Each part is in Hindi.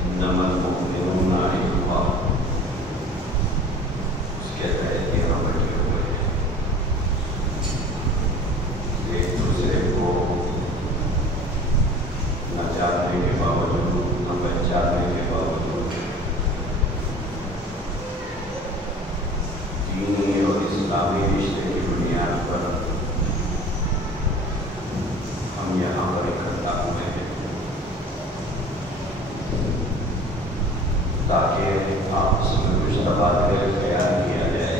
इन्नमल मुमिनूना इख्वा, उसके तहत यहाँ बैठे हुए हैं। एक दूसरे को न जानने के बावजूद, न पहचानने के बावजूद दीनी और इस्लामी रिश्ते की बुनियाद पर हम यहाँ पर इकट्ठा हुए हैं ताकि आपस में कुछ तबादले ख्याल किया जाए।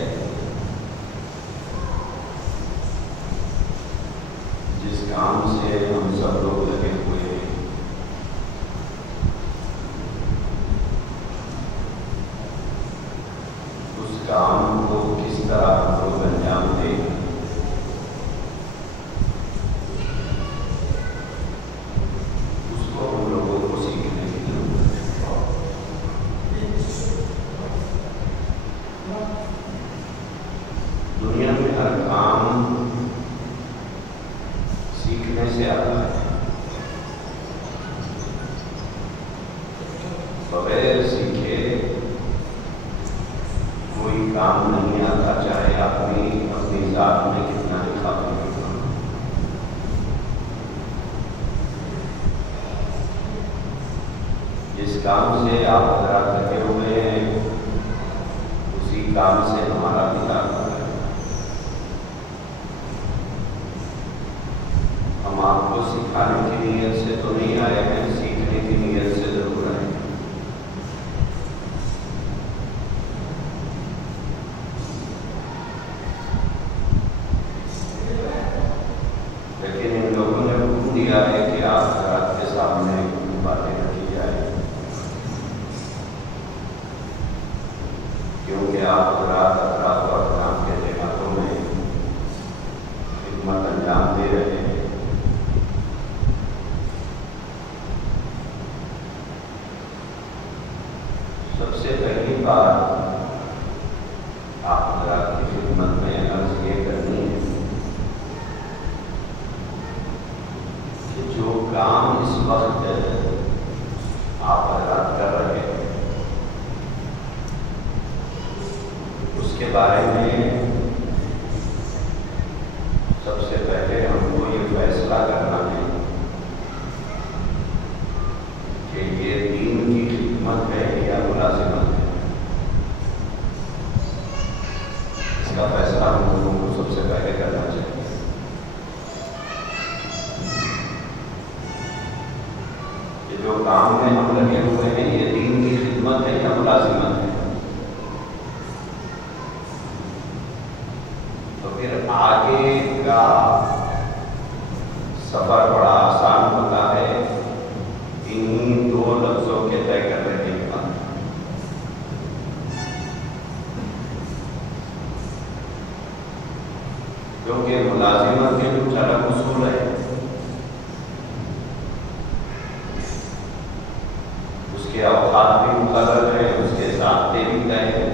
जिस काम से हम सब लोग लगे हुए हैं, उस काम को किस तरह हम लोग अंजाम दें, उसको हम लोगों को सीखने की जरूरत है। दुनिया में हर काम सीखने से आता है। बगैर सीखे कोई काम नहीं आता, चाहे अपनी जात में कितना ही काबिल हो। जिस काम से आप हजरात लगे हुए हैं, उसी काम से हमारा भी ताल्लुक है। हम आपको सिखाने की नीयत से तो नहीं आए हैं, सीखने की नीयत से जरूर आए हैं। लेकिन इन लोगों ने हुक्म दिया है कि आप हजरात के सामने बातें रखी जाए, क्योंकि आप हजरात अफराद और काम के जगहों में खिदमत अंजाम दे रहे हैं। सबसे पहली बात आप हजरात की खिदमत में अर्ज ये करनी है कि जो काम इस वक्त आप हजरात कर रहे हैं, उसके बारे में सबसे पहले हमको ये फैसला करना है कि ये दीन की खिदमत है या मुलाजिमत है। इसका फैसला हम लोगों को सबसे पहले करना चाहिए। कि जो काम में हम लगे हुए हैं, ये दीन की खिदमत है या मुलाजिमत है। तो फिर आगे का सफर बड़ा आसान होता है इन्हीं दो लफ्जों के तय करने के बाद। क्योंकि मुलाजिमत के कुछ अलग उसूल है, उसके औकात भी मुकर्रर है, उसके ज़ाब्ते भी तय है।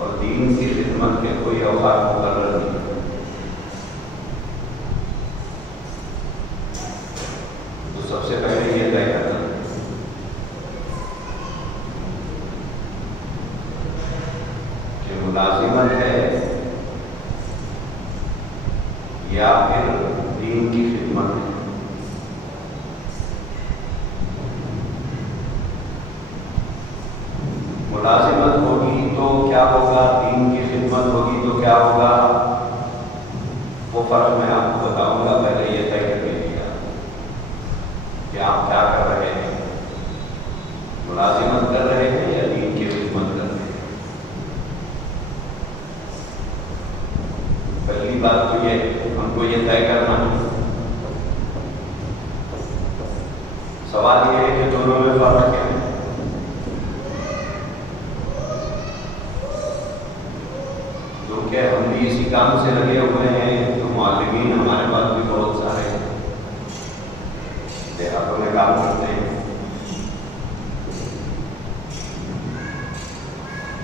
और दीन की खिदमत के कोई औकात मुकर्रर नहीं। तो सबसे पहले ये तय करना है कि मुलाजिमत है या फिर दीन की खिदमत है। मुलाजिमत होगी तो क्या होगा, दीन की खिदमत होगी तो क्या होगा, वो फर्क मैं आपको बताऊंगा। पहले ये तय कर लीजिएगा कि आप क्या कर रहे हैं, मुलाजिमत कर रहे हैं या दीन की खिदमत कर रहे हैं। पहली बात तो ये हमको ये तय करना है। सवाल ये है कि दोनों में फर्क क्या है। क्योंकि हम भी इसी काम से लगे हुए हैं, तो मालिकीन हमारे पास भी बहुत सारे देहातों में काम करते हैं।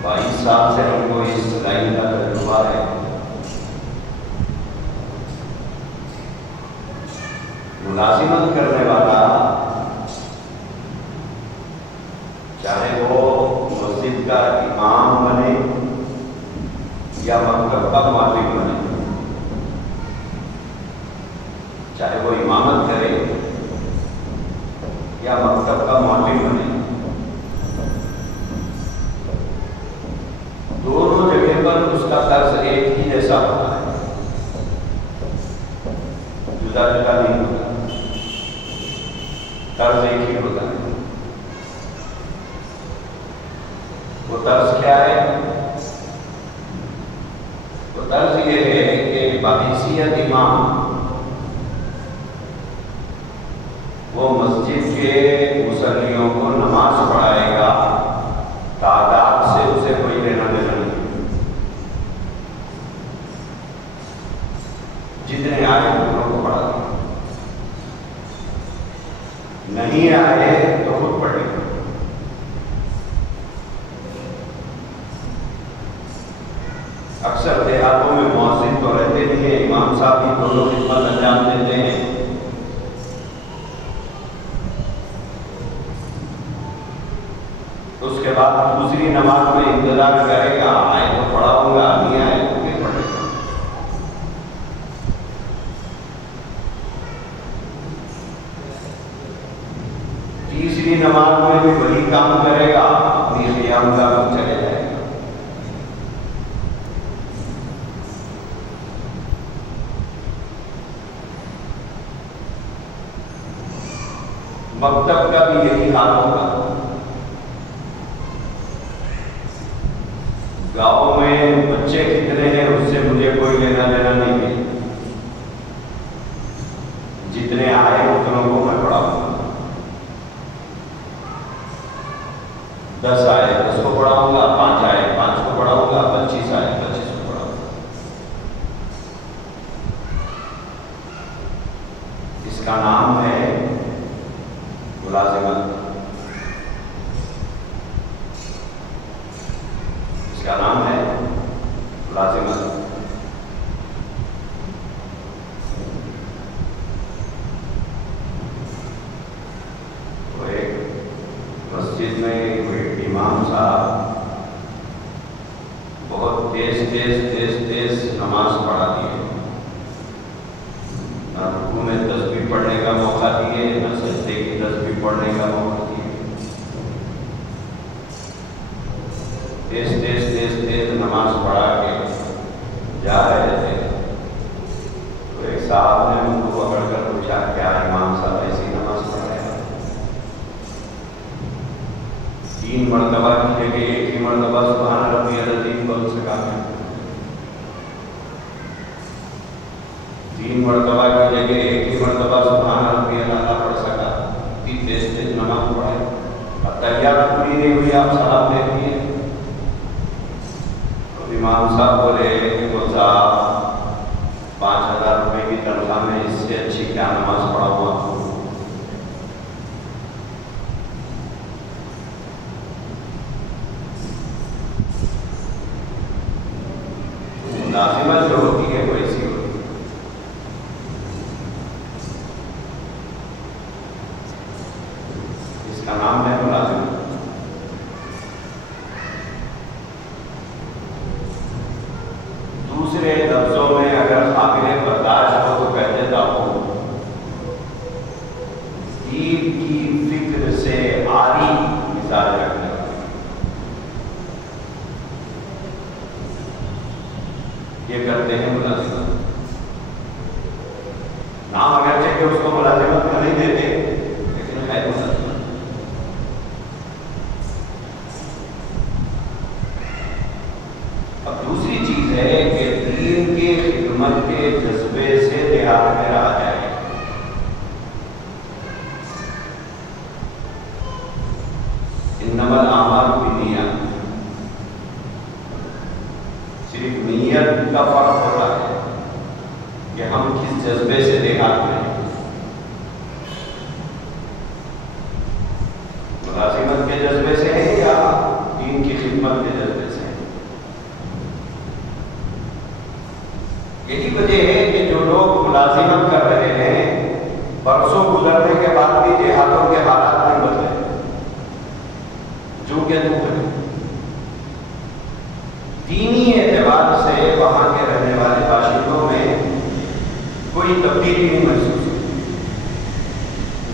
22 साल से हमको इस लाइन का तजुर्बा है। मुलाजिमत करने वाला चाहे वो मस्जिद का इमाम बने या मकतब का मालिक बने, चाहे वो इमामत करे या मकतब का मालिक बने, दोनों जगह पर उसका तर्ज एक ही जैसा होता है, जुदा जुदा नहीं होता, तर्ज एक ही होता है। वो तर्ज क्या है? वो तर्ज ये है कि बाहिसियत इमाम वो मस्जिद के मुसल्लियों को नमाज पढ़ाएगा, तादाद से उसे कोई लेना देना नहीं, जितने आए उन्हों को पढ़ा देगा, नहीं आए तो खुद पढ़ेगा। अक्सर देहातों में मौज़िन तो रहते नहीं है, इमाम साहब भी दोनों खिदमत अंजाम देते हैं। उसके बाद दूसरी नमाज में इंतजार करेगा, आए तो पढ़ाऊंगा, नहीं आए तो फिर पढ़ेगा। तीसरी नमाज में भी वही काम करेगा, अपनी क़ियाम का चले जाएगा। मकतब का भी यही हाल होगा। गाँव में बच्चे कितने हैं उससे मुझे कोई लेना देना नहीं है, जितने आए उतनों को मैं पढ़ाऊंगा। 10 आए 10 को पढ़ाऊंगा, 5 आए 5 को पढ़ाऊंगा, 25 आए 25 को पढ़ाऊंगा। इसका नाम है मुलाजिमत, इसका नाम है मुलाजिमत। तो एक मस्जिद में कोई इमाम साहब बहुत तेज नमाज पढ़ा दिए, ना रुकू में तस्बीह पढ़ने का मौका दिए, ना सजदे की तस्बीह पढ़ने का मौका दिए, तेज नमाज पढ़ा के जा रहे थे। तो एक साहब ने उनको पकड़कर पूछा, क्या इमाम साहब ऐसी नमाज पढ़ रहे हैं? 3 मरतबा की जगह एक ही मरतबा सुभान रब्बियल अज़ीम बोल सका, 3 मरतबा की जगह एक ही मरतबा सुभान रब्बियल आला पढ़ सका। इतनी तेज नमाज पढ़े, अब तैयार पूरी नहीं हुई, आप सलाम दे दिए। इमाम साहब बोले कि वो साहब 5000 रुपये की तनख्वाह में इससे अच्छी क्या नमाज पढ़ाऊँ आपको? मुलाजिमत जो होती है वो ऐसी होती है। इसका नाम है मुलाजिमत। दूसरे लफ्जों में अगर काबिल बर्दाश्त हो तो कह देता हूं, दीन की फिक्र से आरी मिजाज रखने वाले, ये करते हैं मुलाजिमत। नाम अगरचे कि उसको मुलाजिमत नहीं देते, लेकिन है मुलाजिमत। अब दूसरी चीज है कि दीन के खिदमत के जज्बे से देहात में रहा जाए। इन्नमल आमालु बिन्नियात, सिर्फ नीयत का फर्क होता है कि हम किस जज्बे से देहात में हैं। मुलाजिमत के जज्बे से है या दीन की खिदमत के जज्बे से? यही वजह है कि जो लोग मुलाजिमत कर रहे हैं बरसों गुजरने के बाद भी देहातों के हालात नहीं बदले, जो के तू है। दीनी एतबार से वहां के रहने वाले बाशिंदों में कोई तब्दीली नहीं महसूस हुई,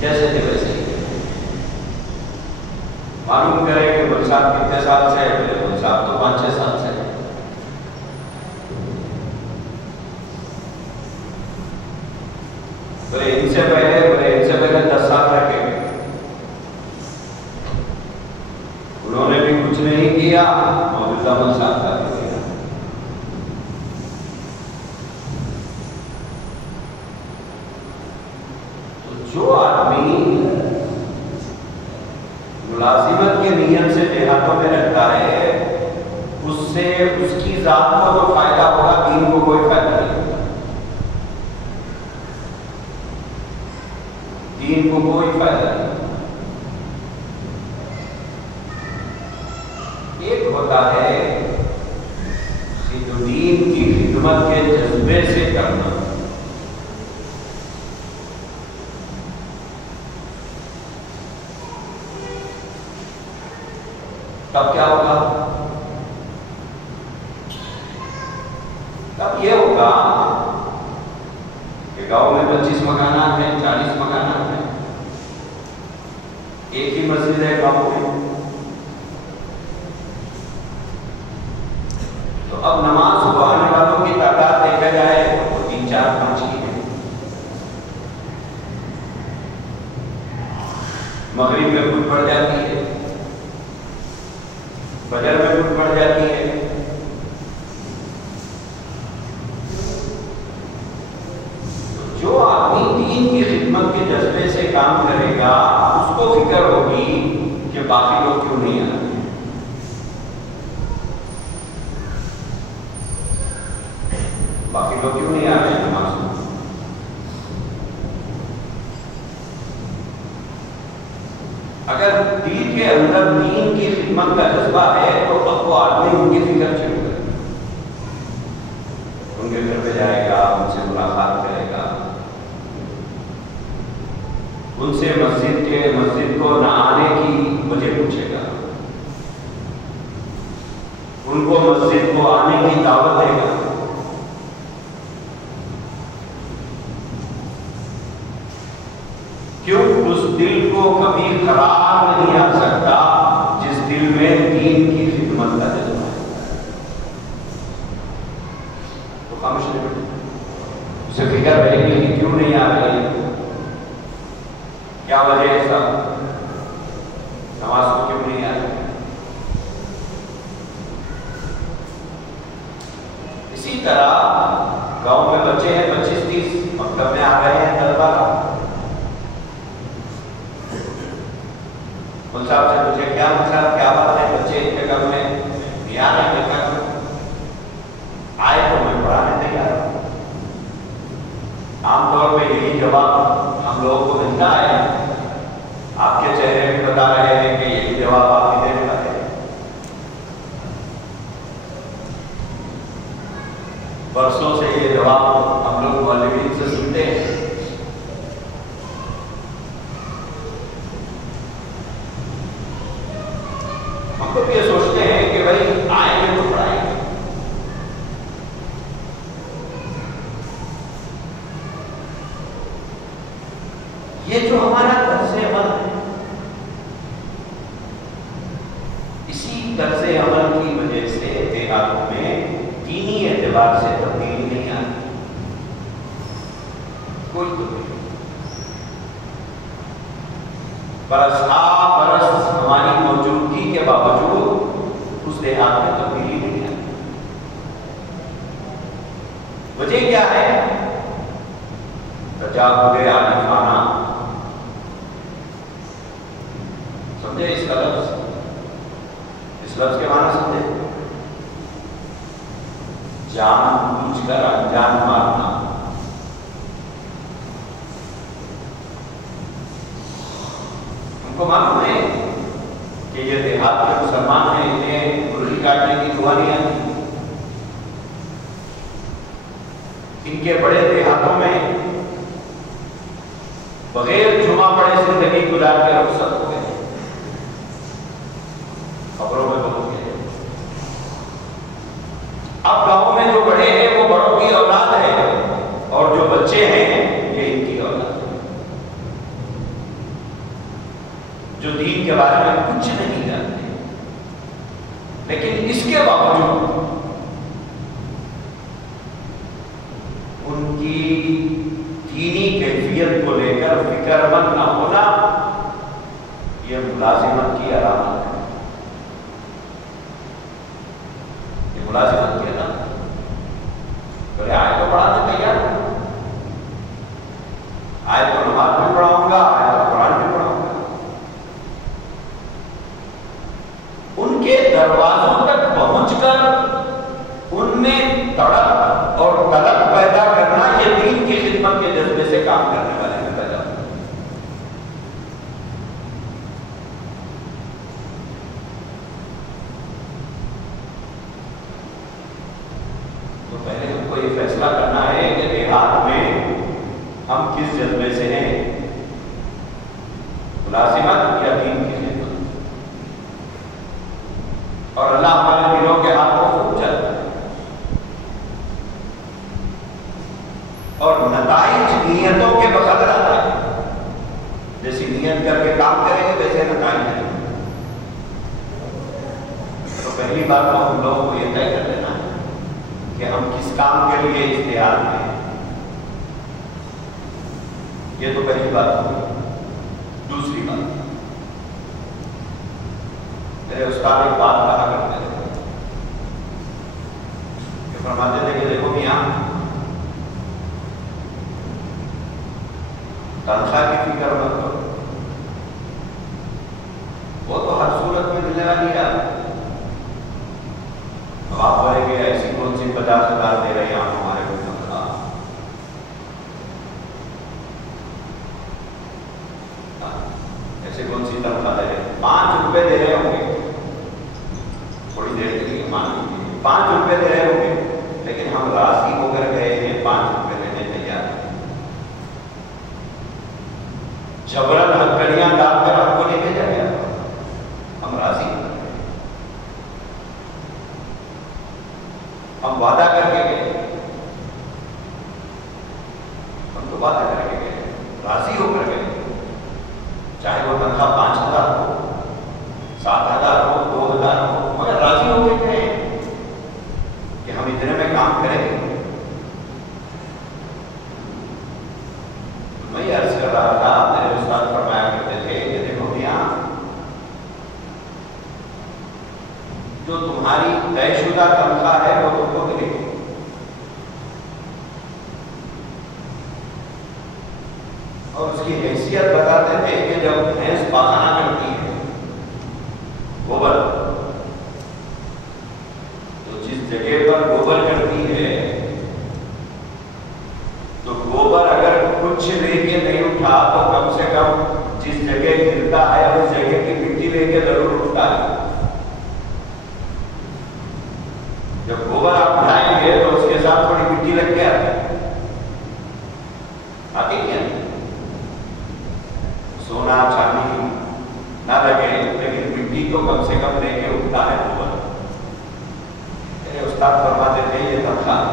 जैसे थे वैसे ही। मालूम करें कि गुल साहब कितने साल से है, बोले गुल साहब तो 5-6 साल से है। बोले इनसे पहले 10 साल रखे, उन्होंने भी कुछ नहीं किया, मौजूदा गुल साहब का भी किया। तो जो आदमी मुलाजिमत के नियम से देहातों में रहता है, उससे उसकी जात को जो फायदा होगा, दीन को कोई फायदा नहीं होगा। दीन को कोई फायदा नहीं। एक होता है कि जो दीन की खिदमत के जज्बे से करना, तब क्या होगा? तब ये होगा कि गांव में 25 मकानात हैं, 40 मकानात हैं, एक ही मस्जिद है गांव में, तो अब नमाज को आने वालों की तादाद देखा जाए तो 3, 4, 5 की है। मगरिब में कुछ बढ़ जाती है, फजर में कुछ बढ़ जाती है। तो जो आदमी दीन की खिदमत के जज्बे से काम करेगा, उसको फिक्र होगी कि बाकी लोग क्यों नहीं आ रहे, बाकी लोग क्यों नहीं आ रहे हैं नमाज में। अगर दिल के अंदर दीन की खिदमत का जज्बा है, तो अब वो आदमी उनकी फिक्र शुरू करेगा, उनके घर पे जाएगा, उनसे मुलाकात करेगा, उनसे मस्जिद को न आने की वजह पूछेगा, उनको मस्जिद को आने की दावत देगा। क्यों? उस दिल को कभी करार नहीं आ सकता जिस दिल में दीन की खिदमत का जज्बा है। तो खामोश नहीं बैठे, उसे फिक्र रहेगी कि क्यों नहीं आ रही, क्या वजह है, सब नमाज को क्यों नहीं आ रही। इसी तरह गांव में बच्चे हैं 25-30, मकतब में आ गए हैं 10-12। उन साहब से पूछे क्या मतलब, क्या बात है, बच्चे इनके घर में याद है क्या आए तो मैं पढ़ाने तैयार हूं। आमतौर पे यही जवाब हम लोगों को मिलता है, आपके चेहरे भी बता रहे हैं कि यही जवाब आप भी देने वाले हैं। वर्षों से ये जवाब हम लोग वालिदैन से सुनते हैं। हम तो ये सोचते हैं कि भाई आएंगे तो पढ़ाएंगे, ये जो हमारा तर्ज़ अमल है, इसी तर्ज़ अमल की वजह से देहातों में दीनी एतबार से तब्दीली नहीं आती, कोई तो नहीं। बरस हमारी मौजूदगी के बावजूद उस देहात में तब्दीली नहीं आती। वजह क्या है? तजाहुदे आलिफाना, समझे इसका लफ्ज, इस लफ्ज के माना समझे? जानबूझकर अनजान मारना। हमको मालूम है कि ये देहात के मुसलमान हैं, इन्हें मुर्गी काटने की दुआ नहीं आती। इनके बड़े देहातों में बगैर जुमा पड़े जिंदगी गुजार के रुखसत हो गए, खबरों में बहुत गए। अब गांव में जो बड़े हैं वो बड़ों की औलाद है और जो बच्चे हैं ये इनकी औलाद है, जो दीन के बारे में कुछ नहीं जानते। लेकिन इसके बावजूद उनकी दीनी कैफियत को लेकर फिक्रमंद न होना यह मुलाजिमत की अलामत है। ये मुलाजिमत की अलामत है। बोले आयत तो पढ़ाने तैयार हूं, आयत तो नमाज भी पढ़ाऊंगा, आयत तो कुरान भी पढ़ाऊंगा। उनके दरवाजों तक पहुंचकर उनमें तड़प और तलब पैदा करना यह दीन की खिदमत के जज्बे से काम करने वाले में पैदा होता है। तो पहले हमको ये फैसला करना है कि देहात में हम किस जज्बे से हैं, मुलाजिमत या दीन की खिदमत। और अल्लाह हमारे दिलों के हाथ को खूब चलता है और नताइज नियतों के बकदर आता है। जैसी नियत करके काम करेंगे वैसे नताइज है। तो पहली बात तो हम लोगों को यह तय कर लेना है कि हम किस काम के लिए इख्तियार में हैं। ये तो पहली बात होगी। दूसरी बात, मेरे उस्ताद एक बात कहा करते थे कि फरमाते थे कि देखो मियां, तनख्वाह की फिक्र मत करो, वो तो हर सूरत में मिलने वाली है। अब आप बोलेंगे ऐसी कौन सी 50,000 दे रहे हैं आप हमारे को तनख्वाह, ऐसे कौन सी तनख्वाह दे रहे हैं? 5 रुपए दे रहे होंगे, थोड़ी देर के लिए मान लीजिए 5 रुपए दे रहे होंगे, लेकिन हम राशि होकर गए हैं 5 रुपए देने तैयार हैं। जबरन हथकड़ियां डालकर हमको नहीं भेजा गया, हम राजी, हम वादा करके गए, हम तो वादा करके गए, राजी होकर गए। चाहे वो तनख्वाह 5,000 हो, 7,000 हो, 2,000 हो, मगर राजी होकर गए कि हम इतने में काम करेंगे। मैं ये अर्ज कर रहा था, मेरे उस्ताद फरमाया करते थे कि देखो मियां, जो तुम्हारी तयशुदा तनख्वाह है वो तुमको मिलेगी, और उसकी हैसियत बताते थे कि जब भैंस पाखाना करती है गोबर, तो जिस जगह पर गोबर करती है तो गोबर अगर कुछ लेके नहीं उठा तो कम से कम जिस जगह गिरता है उस जगह की मिट्टी लेके जरूर उठता है। जब गोबर आप उठाएंगे तो उसके साथ थोड़ी मिट्टी लग के आती है। सोना चांदी ना लगे लेकिन मिट्टी तो कम से कम लेके उठता है गोबर। मेरे उस्ताद फरमाते थे ये तनख्वाह,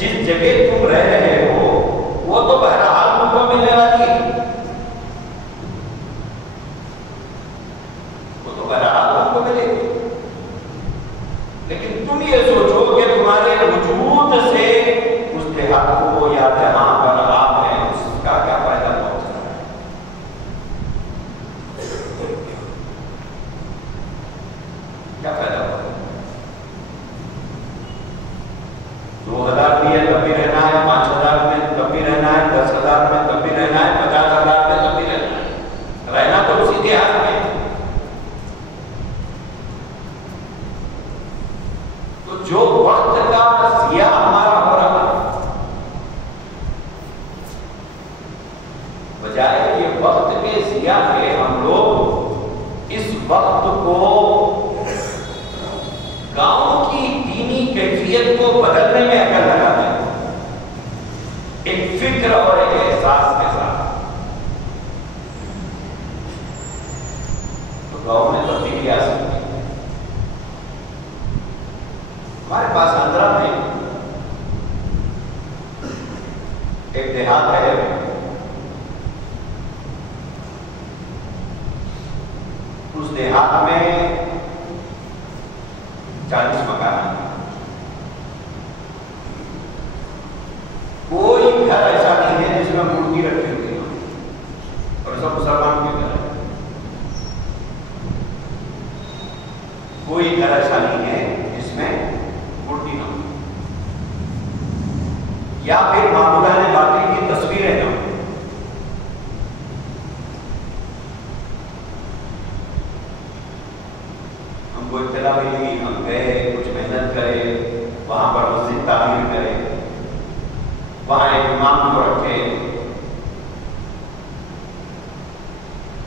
जिस जगह तुम रह रहे हो वो तो बहरहाल तुमको मिलने वाली है, वो तो बहरहाल तुमको मिलेगी। लेकिन तुम ये सोचो कि तुम्हारे वजूद से उस देहात को या जहां पर आप हैं उसका क्या फायदा पहुंच रहा है, क्या फायदा पहुंच रहा है? 2,000 दिए तब भी रहना है, 5,000 में तब भी रहना है, 10,000 में तब भी रहना है, 50,000 में तब भी रहना है, रहना तो उसी देहात में। तो जो वक्त का ज़िया हमारा हो रहा है, बजाय ये वक्त के ज़िया के हम लोग इस वक्त को गांव की दीनी कैफियत को बदलने में अकल लगाते हैं। एक फिक्र और एक एहसास के साथ। तो गांव में तब्दीली आ सकती है। हमारे पास आंध्रा में एक देहात है, उस देहात में 40 मकान हैं। कोई घर ऐसा नहीं है जिसमें मूर्ति रखी हुई हो, और सब मुसलमान के घर है। कोई घर ऐसा नहीं है जिसमें मूर्ति ना हो, या फिर मामूला ने बाकी की तस्वीरें ना हो। हमको इत्तला मिली, हम गए, कुछ मेहनत करे, वहां पर मस्जिद तामीर करे, वहां एक इमाम को रखे,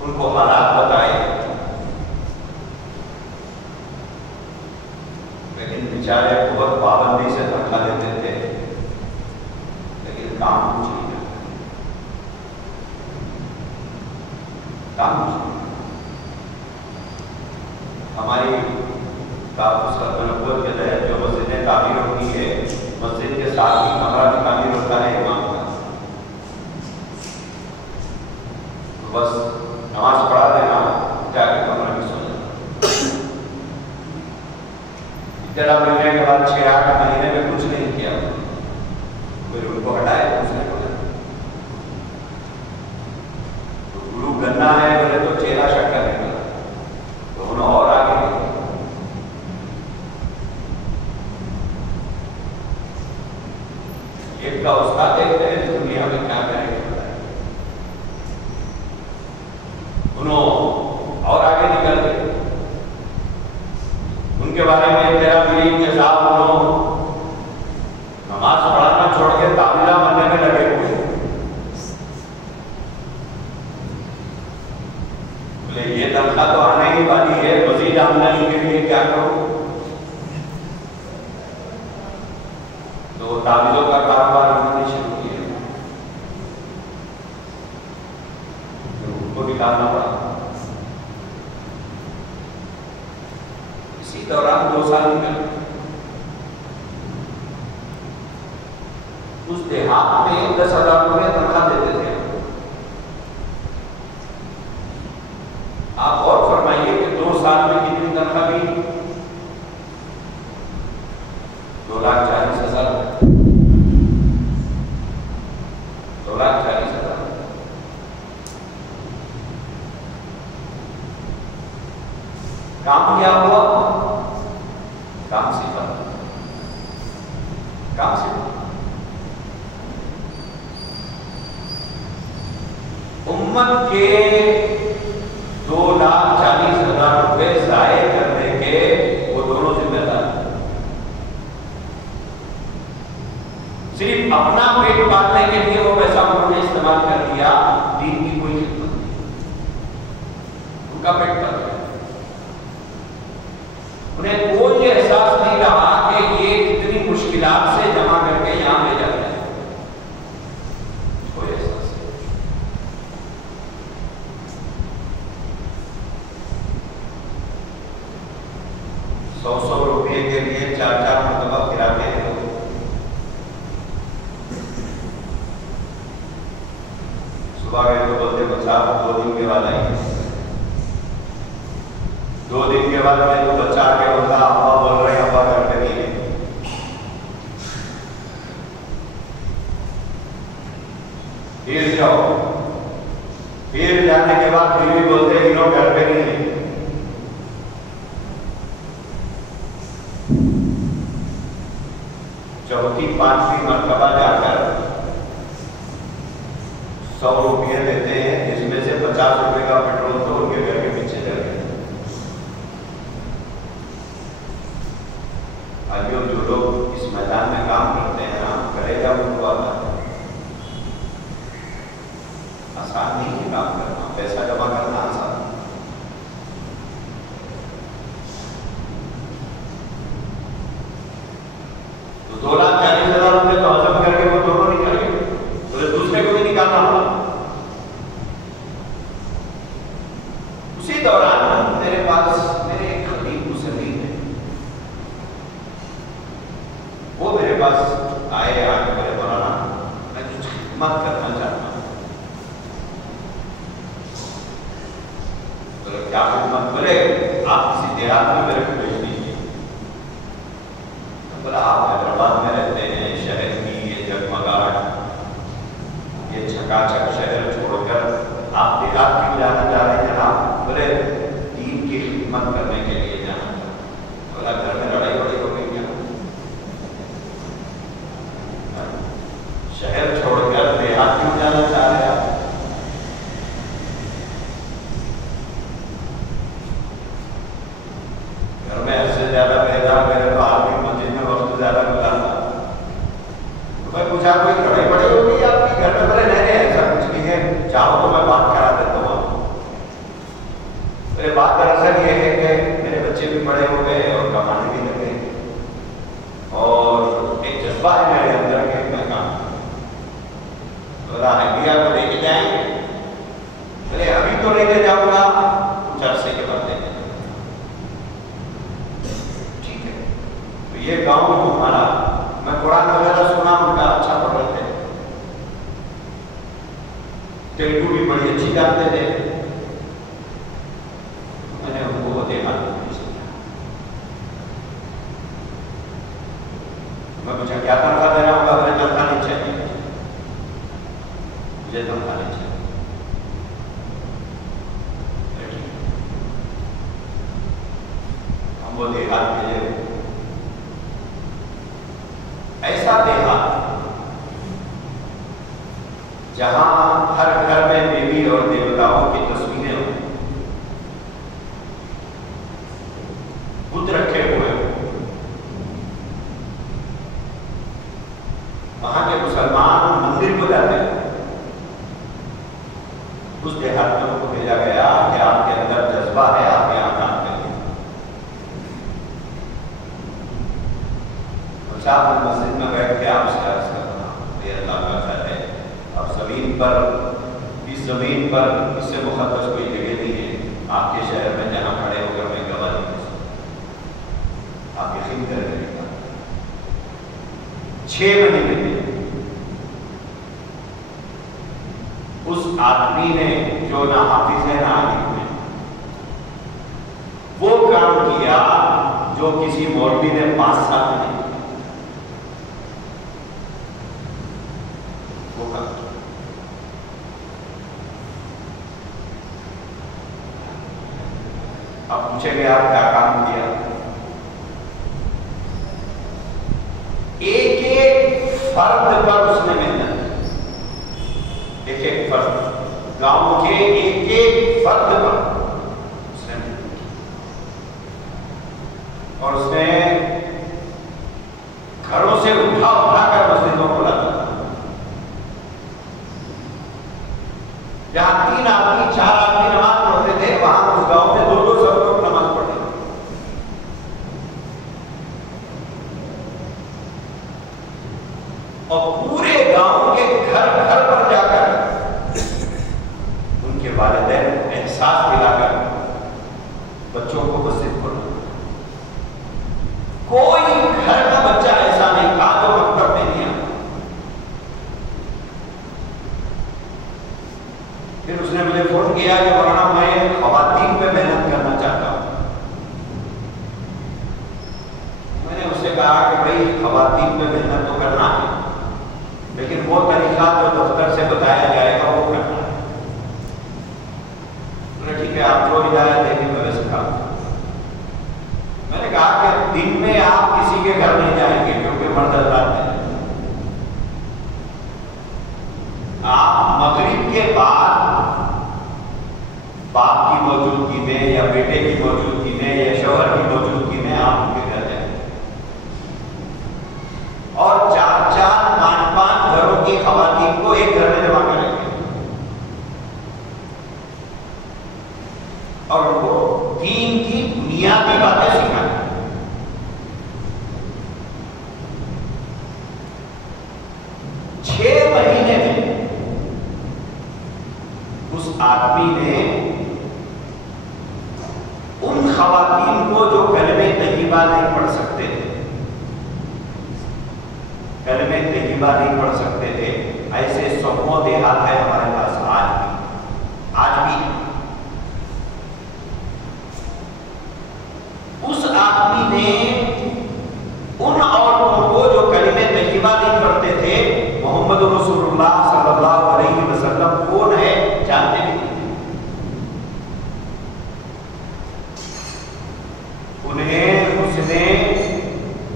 उनको हालात बताए, लेकिन बेचारे बहुत पाबंदी से धक्का देते थे, लेकिन काम कुछ नहीं करते। काम कुछ नहीं। हमारी नबूवत के तहत जो मस्जिदें तामीर होती है, मस्जिद के साथ ही कमरा भी तामीर होता है इमाम का। तो बस नमाज पढ़ा देना, जाके कमरा में सो जाना। इतना मिलने के बाद 6-8 महीने में कुछ नहीं किया, फिर उनको हटाए दूसरे को। तो गुरु गन्ना है बोले तो चेहरा शक्कर निकला, तो उन्होंने और आगे एक का उस्ताद देखते हैं दुनिया में क्या करेंगे, उन्होंने और आगे निकल गए। उनके बारे में तेरा मिली के साथ उन्होंने नमाज पढ़ाना छोड़ के तामीला बनने में लगे हुए। बोले ये तनख्वाह तो आने ही वाली है, मजीद आमदनी के लिए क्या करूं? तो तावीज़ों का कारोबार उन्होंने शुरू किया, तो उनको निकालना पड़ा। इसी दौरान 2 साल निकल, उस देहात में 10,000 रुपये तनख्वाह देते थे। आप और फरमाइए कि 2 साल में कितनी तनख्वाह मिली? 2,40,000। 2,40,000। काम क्या हुआ? काम सीखा, काम सीखा। उम्मत के 2,40,000 रुपए जाए करने के वो दोनों जिम्मेदार। सिर्फ अपना पेट पालने के लिए वो पैसा उन्होंने इस्तेमाल कर लिया, दीन की कोई खिदमत नहीं, उनका पेट पाल गया। उन्हें कोई एहसास नहीं रहा कि ये कितनी मुश्किलात से जमा करके यहां ले जाते हैं, कोई एहसास नहीं। 100 रुपये के लिए 4-4 मरतबा फिराते हैं लोग। सुबह गए तो बोलते बच्चा 2 दिन के बाद आएंगे, 2 दिन के बाद मैं तो बच्चा आके बोलता अब्बा बोल रहे हैं, अब्बा घर पे नहीं है। फिर जाओ, फिर जाने के बाद फिर भी बोलते हैं लोग घर पे नहीं है। चौथी 5वीं मरतबा जाकर 100 रुपये देते हैं, जिसमें से 50 रुपए का पेट्रोल तो उनके घर के पीछे चल गया। जो लोग इस मैदान में काम करते हैं ना, करेगा उनको आता है। आसान नहीं है काम करना, पैसा जमा करना आसान। तो 2,40,000 रुपये तो हजम करके वो दोनों निकल गए। बोले दौरान मेरे पास मेरे एक खतीब मुसल्लीन है, वो मेरे पास आए, आके मेरे मौलाना मैं कुछ खिदमत करना चाहता हूँ। बोले क्या खिदमत? बोले आप किसी देहात में मेरे को भेज दीजिए। बोला आप हैदराबाद में रहते हैं, शहर की ये जगमगाहट, ये चकाचक शहर छोड़कर आप देहात क्यों जाना चाह रहे हैं जनाब? बोले दीन की खिदमत करने के लिए जाना। बोला घर में लड़ाई बड़ी हो गई क्या? शहर छोड़कर देहात क्यों जाना चाह रहे हैं आप? घर में ऐसे ज्यादा बेदार मेरे तो आदमी मस्जिद में वक्त ज्यादा गुजारता। तो मैं पूछा कोई लड़ाई बड़ी हो गई आपकी घर में? बोले नहीं ऐसा कुछ नहीं है, चाहो तो मैं बात करा देता हूँ आपको। मेरे बात दरअसल ये है कि मेरे बच्चे भी बड़े हो गए और कमाने भी लगे और एक जज्बा है मेरे अंदर के मैं काम इंडिया को लेके जाएंगे। बोले अभी तो लेके जाऊंगा, कुछ अरसे के बाद लेके जाऊंगा। ठीक है, तो ये गांव हमारा, मैं कुरान वगैरह सुना, उनका अच्छा पढ़ रहे थे, तेलुगु भी बड़ी अच्छी जानते थे। मैंने उनको देखा, मैं पूछा क्या तनख्वाह देना होगा? मुझे तनख्वाह नहीं चाहिए, मुझे तनख्वाह नहीं चाहिए। हम वो देहात भेजे, ऐसा देहात जहां हर घर में देवी और देवताओं की तस्वीरें हों, बुत रखे हुए हों। वहां के मुसलमान मंदिर को जाते हैं। उस देहात में उनको भेजा गया कि आपके अंदर जज्बा है, आप यहाँ काम करिए। साहब मैं मस्जिद में बैठ के आपसे अर्ज करता हूँ, ये अल्लाह का घर है, अब जमीन पर, इस जमीन पर इससे मुक़द्दस कोई जगह नहीं है आपके शहर में जहाँ खड़े होकर मैं गवाह नहीं कर सकता। आप यकीन करेंगे 6 महीने में उस आदमी ने, जो ना हाफिज है ना आलिम है, वो काम किया जो किसी मौलवी ने 5 साल में नहीं। वो काम अब पूछेंगे आप क्या काम किया? एक एक फर्द पर उसने मेहनत, एक एक फर्द, गांव के एक एक फर्द पर उसने मेहनत की। और उसने घरों से उठा कर मस्जिदों को लाता। जहां 3 आदमी 4 आदमी नमाज पढ़ते थे, वहां उस गांव में 2-2 सब लोग नमाज पढ़ते। और पूरे गांव के घर घर पर जाकर उनके वालिदैन एहसास दिलाकर बच्चों को मस्जिद पढ़ाना। कोई घर का बच्चा ऐसा नहीं था जो मकतब में नहीं आया। फिर उसने मुझे फोन किया कि मौलाना मैं ख़वातीन पे मेहनत करना चाहता हूं। मैंने उससे कहा कि भाई ख़वातीन पे मेहनत तो करना है, लेकिन वो तरीका जो दफ्तर से बताया जाएगा वो करना है। बोले ठीक है, आप जो हिदायत देंगे मैं वैसे काम करूंगा। मैंने कहा कि दिन में आप किसी के घर नहीं जाएंगे क्योंकि मर्द अज़ान है। आप मगरिब के बाद बाप की मौजूदगी में या बेटे की मौजूदगी में या शौहर की मौजूदगी में आप उनके घर जाएंगे और 4-4, 5-5 घरों की ख़वातीन को एक घर में जमा करेंगे और उनको दीन की बुनियादी बातें सिखाएंगे। महीने में उस आदमी ने उन खवातीन को जो कलमे तय्यबा नहीं पढ़ सकते थे, कलमे तय्यबा नहीं पढ़ सकते थे, ऐसे सौों देहात है हमारे पास आज भी। उस आदमी ने उन औरतों को जो कलमे तय्यबा नहीं पढ़ते थे, मोहम्मद रसूलुल्लाह सल्लल्लाहु अलैहि वसल्लम कौन है जानते नहीं। उन्हें उसने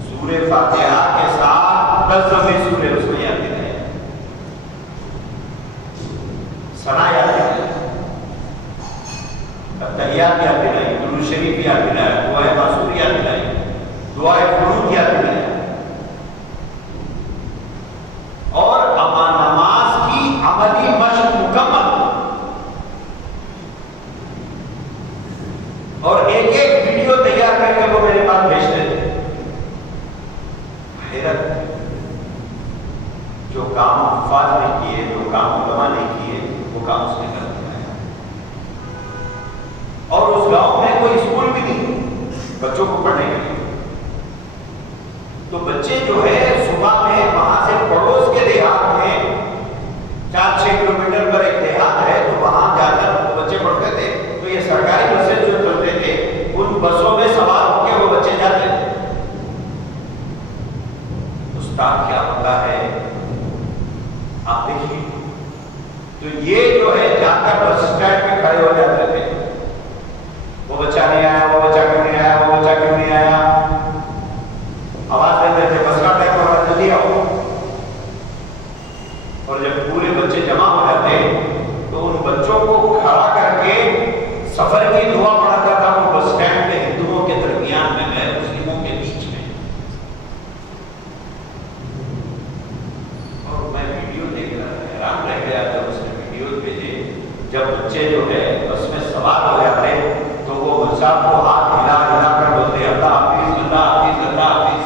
सूरे फातिहा के साथ 10 सूरे उसको याद दिलाए, सना याद दिलाए, तहियात याद दिलाई, दुरूद शरीफ याद दिलाया, दुआए मासूर याद दिलाई, दुआए कुनूत याद दिलाया, और नमाज की अमली मशक मुकम्मल, और एक एक वीडियो तैयार करके वो मेरे पास भेजते थे। हैरत, जो काम हुफ़ाज़ ने किए, जो काम उलमा ने किए, वो काम उसने कर दिया। और उस गांव में कोई स्कूल भी नहीं बच्चों को पढ़ने के लिए, तो बच्चे जो है सुबह में वहां से पड़ोस के देहात में 4-6 किलोमीटर पर एक देहात है, तो वहां जाकर वो बच्चे पढ़ते थे। तो ये सरकारी बसें जो चलते थे, उन बसों में सवार होकर वो बच्चे जाते थे। उस्ताद क्या होता है आप देखिए। तो ये जो है जाकर बस स्टैंड पे खड़े हो जाते थे, वो बच्चा नहीं आया, वो बच्चा क्यों नहीं आया, वो बच्चा क्यों नहीं आया, आवाज देते थे बस का टाइम हो रहा, जल्दी आओ। और जब पूरे बच्चे जमा हो जाते तो उन बच्चों को खड़ा करके सफर की दुआ पढ़ाता था वो बस स्टैंड पे, हिंदुओं के दरमियान में, गैर मुस्लिमों के बीच में। और मैं वीडियो देख रहा था, हैरान रह गया जब उसने वीडियो भेजे। जब बच्चे जो है बस में सवार हो जाते तो वो बच्चा को हाथ हिला हिला कर बोलते अल्लाह हाफिज, अल्लाह हाफिज, अल्लाह हाफिज।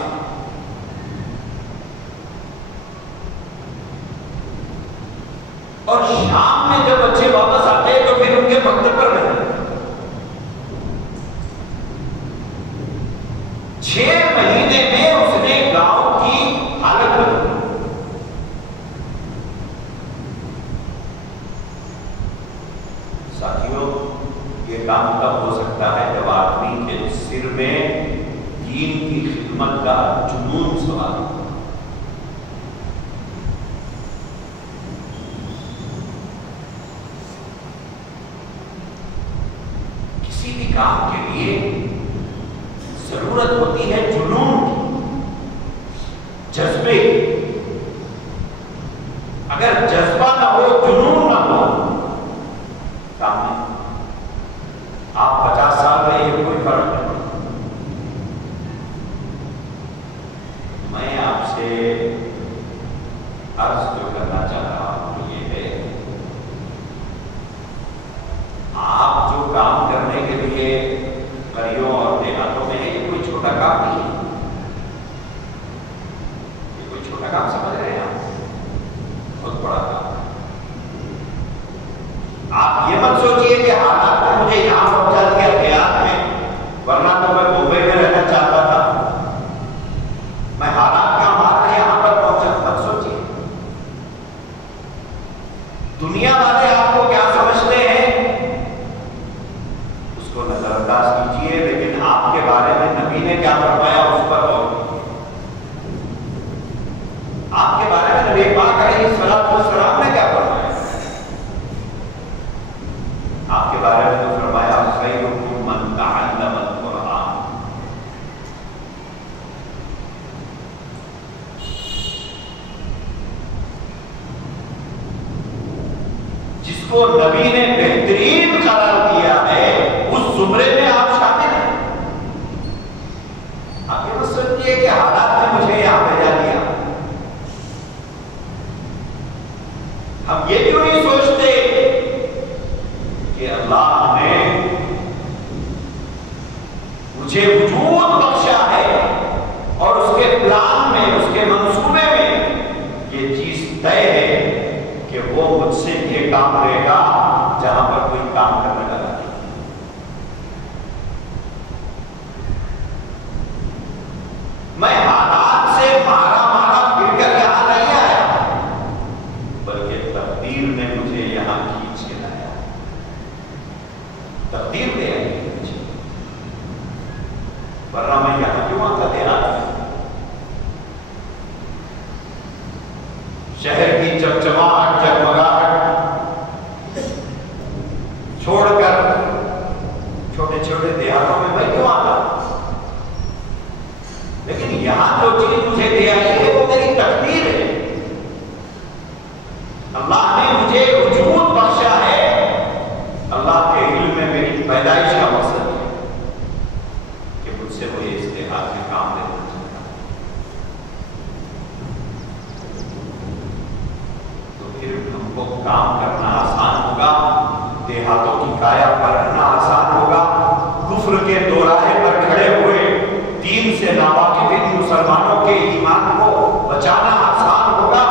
और शाम में जब बच्चे वापस आते हैं तो फिर उनके मकतब पर रहते। 6 महीने में उसने गांव की हालत बदली। साथियों, ये काम तब हो सकता है जब आदमी के सिर में दीन की खिदमत का जुनून सवार हो। किसी भी काम के लिए जरूरत होती है जुनून की, जज्बे। अगर जज्बा ना हो, जुनून ना हो, काम नहीं। आप 50 साल रहिए, कोई फर्क नहीं। मैं आपसे अर्ज जो करना चाह रहा हूं ये है, आप जो काम करने के लिए करियों और देहातों में है, ये कोई छोटा काम नहीं है। ये कोई छोटा काम समझ रहे हैं आप? बहुत बड़ा काम। आप ये मत सोचिए कि हालात ने मुझे यहां पहुंचा दिया देहात में, वरना तो मैं मुंबई में रहना चाहता था। मैं हालात का मार यहां पर पहुंचा, मत सोचिए। दुनिया वाले आपको क्या समझते हैं उसको नजरअंदाज कीजिए, लेकिन आपके बारे में नबी ने क्या फरमाया उस पर गौर कीजिए। आपके बारे में नबी पाक अलैहिस्सलातु वस्सलाम ने क्या फरमाया? आपके बारे में तो फरमाया खैरुकुम मन तअल्लमल कुरआन। जिसको नबी ने बेहतरीन करार दिया है, उस जुमरे में आप शामिल हैं। आप ये मत सोचिए कि हालात ने मुझे यहां भेजा दिया। हम ये क्यों नहीं सोचते कि अल्लाह ने मुझे वजूद बख्शा है और उसके प्लान में, उसके मंसूबे में ये चीज तय है कि वो मुझसे ये काम करेगा जहां पर कोई काम करने लगा। मैं हालात से मारा मारा फिरकर यहां नहीं आया, बल्कि तकदीर ने मुझे यहां खींच के लाया। तकदीर ने मुझे, वरना मैं यहां क्यों आता देहात में? शहर की चमचमाहट जगमगाहट छोड़कर छोटे छोटे देहातों में मैं क्यों आता? लेकिन यहां जो चीज मुझे दे आई है वो मेरी तकदीर है। अल्लाह ने मुझे वजूद बख्शा है। अल्लाह के इल्म में मेरी पैदाइश का मकसद है कि मुझसे वो इस देहात में काम लेना चाहता है। तो फिर हमको काम करना आसान होगा, देहातों की काया पलटना आसान होगा, कुफ्र के दोराहे पर खड़े हुए दीन से नावाकिफ इन मुसलमानों के ईमान को बचाना आसान होगा।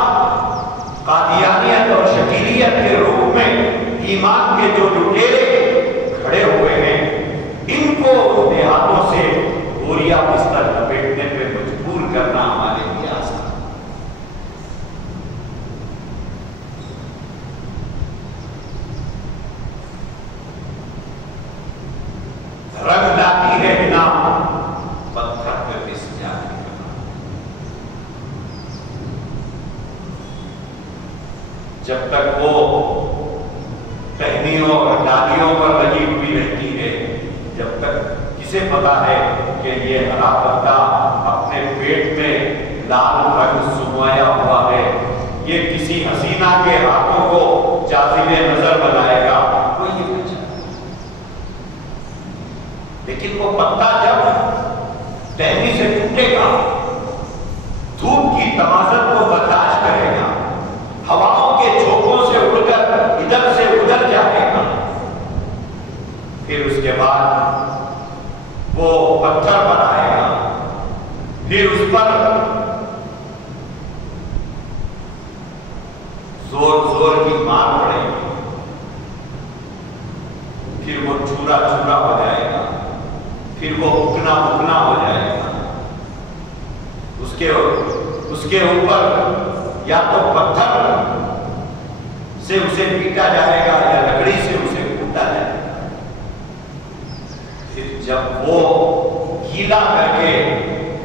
कादियानियत और शकीलियत के रूप में ईमान के जो लुटेरे खड़े हुए हैं, इनको उन देहातों से बोरिया बिस्तर लपेटने पे मजबूर करना हमारे लिए आसान। रंग लाती है बिना पत्थर पे पिस जाने का। जब तक वो टहनियों और डालियों पर लगी हुई रहती है, जब तक किसे पता है कि ये हरा पत्ता अपने पेट में लाल रंग सुमाया हुआ है, ये किसी हसीना के हाथों को जाजिबे नजर बनाएगा, कोई ये पूछा। लेकिन वो पत्ता जब टहनी से टूटेगा, धूप की तमाज़त को बर्दाश्त करेगा, हवाओं के झोंकों से उड़कर इधर से उधर जाएगा, फिर उसके बाद वो पत्थर बनाएगा, फिर उस पर जोर जोर की मार पड़ेगी, फिर वो चूरा चूरा हो जाएगा, फिर वो उगना उगना हो जाएगा। उसके ऊपर या तो पत्थर से उसे पीटा जाएगा या लकड़ी से उसे कूटा जाएगा। फिर जब वो गीला करके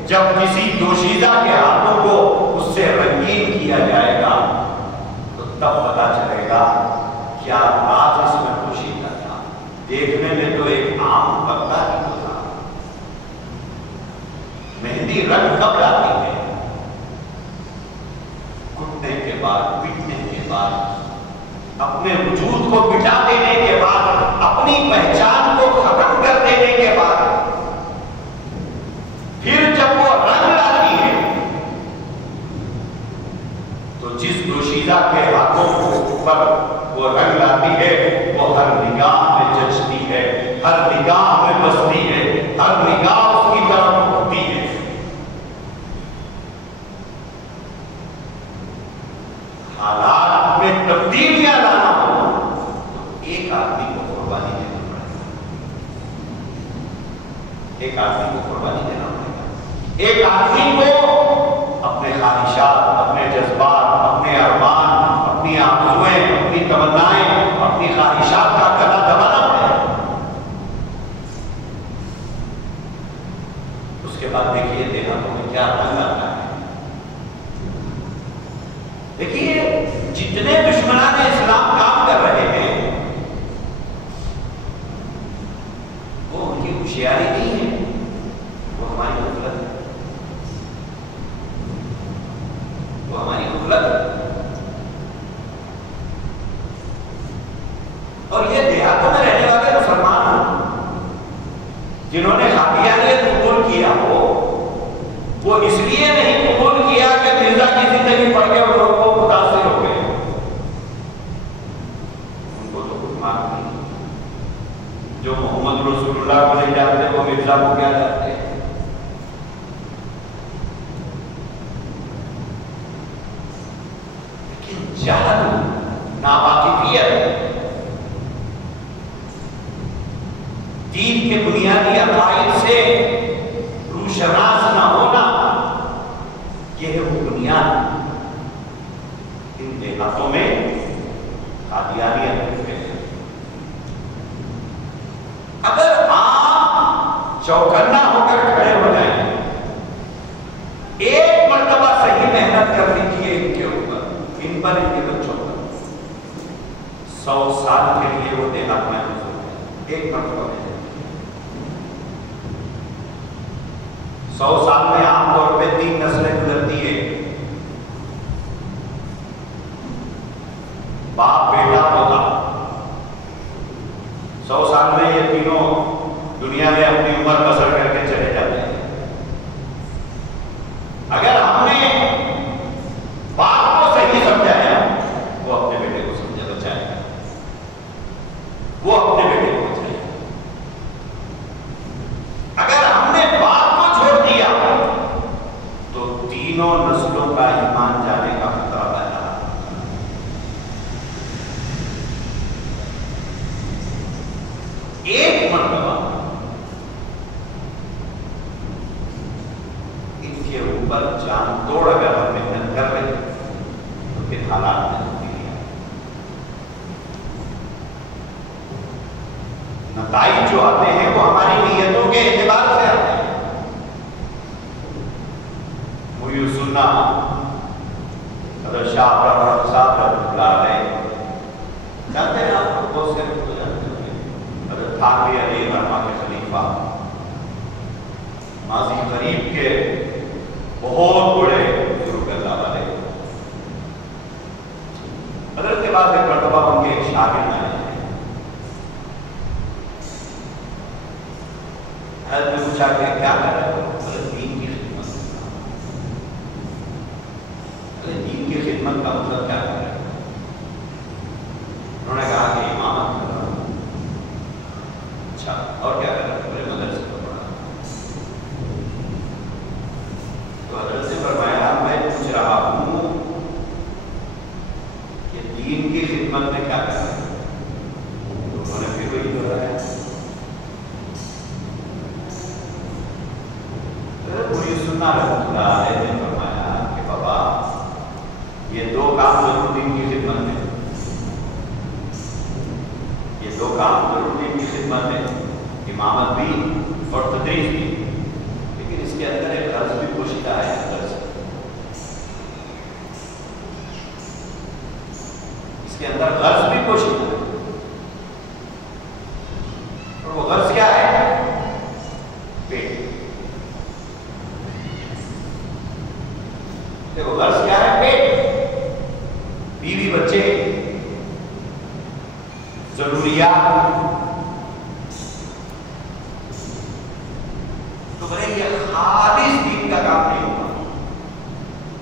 जब किसी दोशीदा के हाथों को उससे रंगीन किया जाएगा, तो तब पता चलेगा क्या राज इसमें दोशीदा था। देखने में तो एक आम पत्ता ही तो था। मेहंदी रंग कब लाती है? कुटने के बाद, पीटने के बाद, अपने वजूद को मिटा देने के बाद, अपनी पहचान को खत्म कर देने के बाद, फिर जब वो रंग लाती है, तो जिस दोशीदा के हाथों पर वो रंग लाती है, वो हर निगाह में जचती है, हर निगाह में बसती है, हर निगाह उसकी तरफ उठती है। हालात में तब्दीलियां लाना हो तो एक आदमी को कुर्बानी देना पड़ेगा। एक आदमी को कुर्बानी देना पड़ेगा। एक आदमी को अपने ख्वाहिशात, अपने जज्बात, अपने अरमान, अपनी आरज़ुएं, अपनी तमन्नाएं, अपनी ख्वाहिशात का गला दबाना पड़ेगा। उसके बाद देखिए देहातों में क्या रंग आता है। देखिए जितने दुश्मनान इस्लाम काम कर रहे हैं, वो उनकी होशियारी नहीं है, वो हमारी गफलत है, वो हमारी गफलत है। और ये देहातों में रहने वाले मुसलमान जिन्होंने कादियानियत कबूल किया हो, वो इसलिए नहीं कबूल किया कि मिर्जा की जिंदगी पढ़ के वो लोगों को मुतासिर हो गए। उनको तो कुछ मालूम नहीं। जो मोहम्मद रसूलुल्लाह को नहीं जानते वो मिर्जा को क्या जानते हैं। लेकिन जहल, नावाकिफियत, दीन के बुनियादी अकाइद से रूशनास न होना, चौकन्ना होकर खड़े हो जाएं। एक मर्तबा सही मेहनत कर लीजिए इनके ऊपर, इन पर, इनके बच्चों पर। 100 साल के लिए वो देहात में एक मर्तबा में 100 साल में आमतौर पे 3 नस्लें गुजरती है, बाप, बेटा, पोता। 100 साल में ये तीनों दुनिया में अपनी उम्र बसर करके चले जाते हैं। अगर हमने बाप को सही समझाया, वो अपने बेटे को समझा बचाएगा, वो अपने बेटे को बचाएगा। अगर हमने बाप को छोड़ दिया तो तीनों नस्लों का ईमान जाने का खतरा पैदा। एक मर्तबा इनके ऊपर जान तोड़ अगर हम मेहनत कर ले तो फिर हालात में तब्दीली आए। नताइज जो आते हैं वो हमारी नीयतों के एतबार से आते हैं। मुझे सुनना हज़रत शाह साहब रहमतुल्लाह अलैह, जानते हैं आप बहुत से लोग जानते हैं, हज़रत थानवी अली रहमा के खलीफा, माजी गरीब के बहुत बड़े शुरू करने वाले। हज़रत के बाद एक मर्तबा उनके एक शागिर्द आए हैं। हज़रत ने पूछा कि क्या कर रहे हो? दीन की खिदमत। दीन की खिदमत का मतलब क्या कर रहे हो? उन्होंने कहा कि इमामत कर रहा हूं। अच्छा, और क्या कर रहे हो? मेरे मदरसे को पढ़ा। तो हज़रत ने फरमाया, मैं पूछ रहा हूं कि दीन की खिदमत में क्या कर रहे हो? तो उन्होंने फिर वही बताया। मुझे सुनना रहमतुल्लाह अलैह ने फरमाया कि बाबा, ये 2 काम जरूर दीन की खिदमत में, ये 2 काम जरूर दीन की खिदमत में, इमामत भी और तदरीस भी। लेकिन इसके अंदर एक गर्ज भी पोशीदा है। इसके अंदर गर्ज भी पोशीदा है। और वो गर्ज क्या है? पेट। देखो, गर्ज क्या है? पेट, बीवी, बच्चे, जरूरियात। तो बोले ये खालिस दीन का काम नहीं होगा,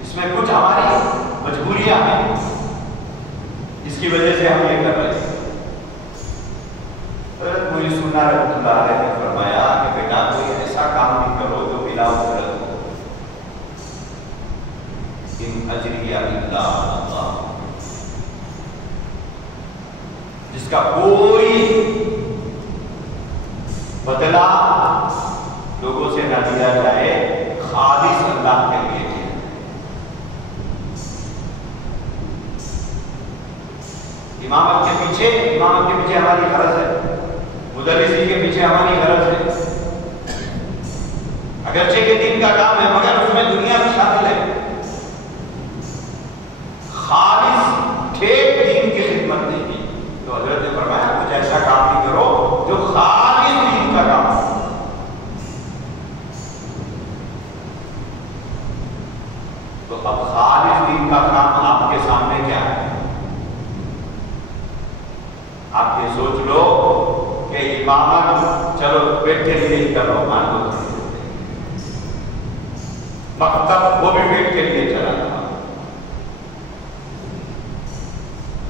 इसमें कुछ हमारी मजबूरियां हैं, इसकी वजह से हम ये कर रहे हैं। मुझे सुनना रहमतुल्लाह अलैह ने फरमाया कि बेटा, कोई ऐसा काम नहीं करो जो बिला उजरत हो। इन अजरिया इल्ला अल्लाह, जिसका कोई बदला लोगों से न दिया जाए, खालिस अल्लाह के लिए। इमामत के पीछे हमारी गरज है, मुदर्रिसी के पीछे हमारी गरज है। अगरचे के दिन का काम है, मगर उसमें दुनिया भी शामिल है। खालिस ठेठ दीन की खिदमत नहीं की। तो हज़रत ने फरमाया, कुछ ऐसा काम नहीं करो जो खालिस दीन का काम है। तो अब खालिस दीन का काम आपके सामने क्या है? आप ये सोच लो कि इमामत चलो पेट के लिए ही करो, मान लो, मकतब वो भी पेट के लिए चला था,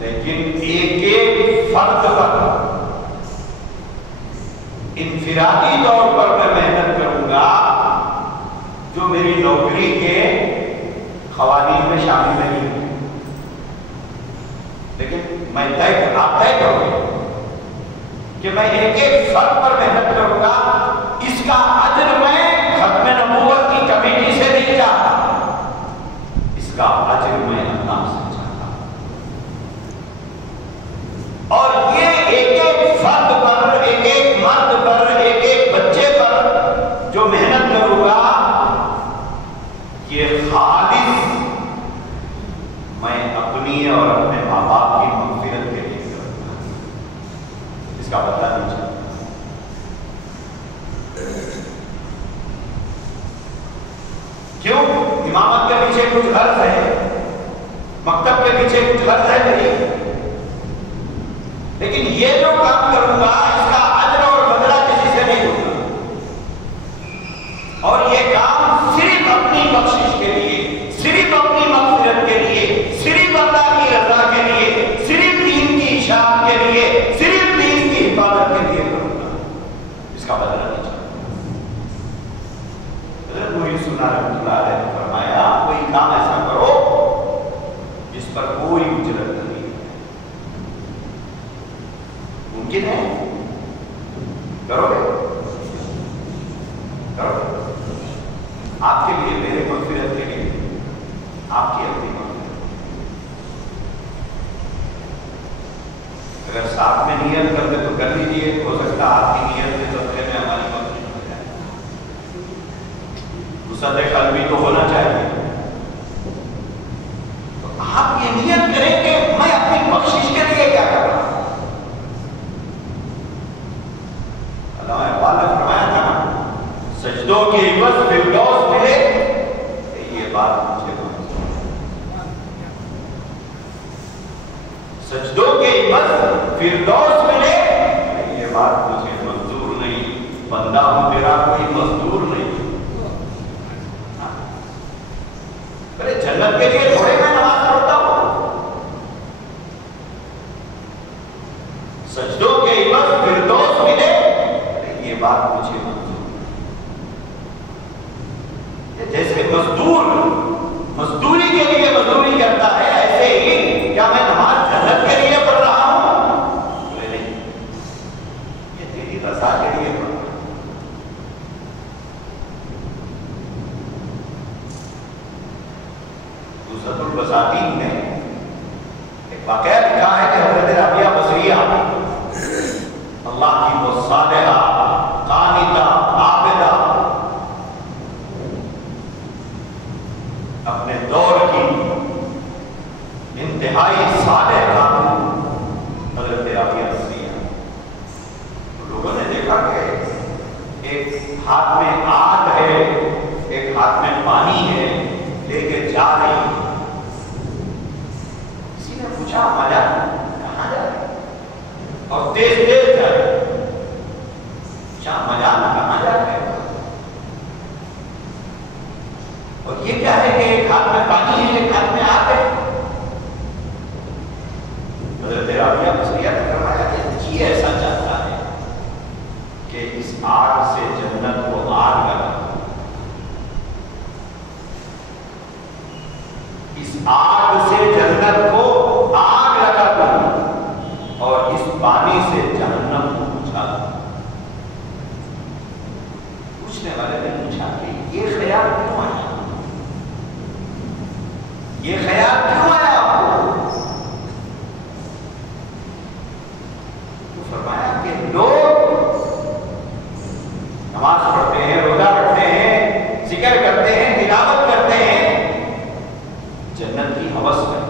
लेकिन एक एक फर्द पर इनफिरादी तौर पर मैं मेहनत करूंगा जो मेरी नौकरी के क़वानीन में शामिल नहीं है। लेकिन मैं आप तय करोगे कि मैं एक एक फर्द पर मेहनत करूंगा, इसका अज्र मैं खत्म नबूवत की कमेटी से नहीं चाहता, इसका अज्र मैं अल्लाह से चाहता। और ये एक एक फर्द पर, एक एक मर्द पर, एक एक बच्चे पर इसका बदला दीजिए। क्यों? इमामत के पीछे कुछ गर्ज है, मकतब के पीछे कुछ गर्ज है नहीं, लेकिन ये जो काम करूंगा इसका अजर और बदला किसी से नहीं होगा, और ये काम सिर्फ अपनी बख्शिश के लिए, सिर्फ अपनी मग़फ़िरत के लिए, सिर्फ अल्लाह की रज़ा के लिए, सिर्फ दीन की इशाअत के लिए, सिर्फ दीन की हिफाजत के लिए करूंगा, इसका बदला नहीं चाहिए। हज़रत मुहय्यिद सुन्नह रहमतुल्लाह अलैह ने फरमाया, कोई काम ऐसा करो जिस पर कोई उजरत नहीं है। मुमकिन है? करोगे? करोगे? आपके लिए, मेरे मग़फ़िरत के लिए, आपकी अपनी मग़फ़िरत। अगर साथ में नियत करते तो कर लीजिए, हो सकता है आपकी नियत के बदले में हमारी मग़फ़िरत हो जाए। वुसअत क़ल्बी तो होना चाहिए। तो आप ये नियत करें कि मैं अपनी बख्शिश के लिए क्या कर रहा हूं। अल्लाह इक़बाल ने फरमाया था ना, सजदों के इवज़ फिरदौस मिले, ये बात मुझे मंजूर नहीं। सजदों के इवज़ फिरदौस मिले, ये बात मुझे मंजूर नहीं। बंदा हूं तेरा, कोई मजदूर नहीं। अरे जन्नत के लिए थोड़े मैं नमाज पढ़ता हूं। सजदों के इवज़ फिरदौस मिले, ये बात मुझे जैसे मजदूर मजदूरी के लिए मजदूरी करता है, ऐसे ही क्या मैं नमाज जन्नत के लिए पढ़ रहा हूं? नहीं, ये तेरी रज़ा के लिए पढ़ रहा हूं। नुसरतुल बसातीन ने एक वाक़या लिखा है कि हज़रत राबिया बसरिया अल्लाह की वो सालिहा, कानिता, आबिदा, अपने दौर की इंतहाई साले खातून हज़रत राबिया बसरिया। तो लोगों ने देखा कि एक हाथ में आग है, एक हाथ में पानी है, लेके जा रही है। किसी ने पूछा, मजा कहां जा रहे? और तेज तेज जा रहे। मजान कहां जा रहे? और ये क्या है कि एक हाथ में पानी है, एक हाथ में आग है। हज़रत राबिया बसरिया ने फरमाया कि जी ऐसा चाहता है कि इस आग से जन्नत को आग लगा, इस आग से जन्नत को आग लगा दूं और इस पानी से जहन्नम को बुझा दूं। पूछने वाले ने पूछा कि ये ख्याल क्यों आया? ये ख्याल क्यों आया आपको? तो फरमाया कि लोग नमाज पढ़ते हैं, रोजा रखते हैं, जिक्र करते हैं, तिलावत करते हैं, जन्नत की हवस में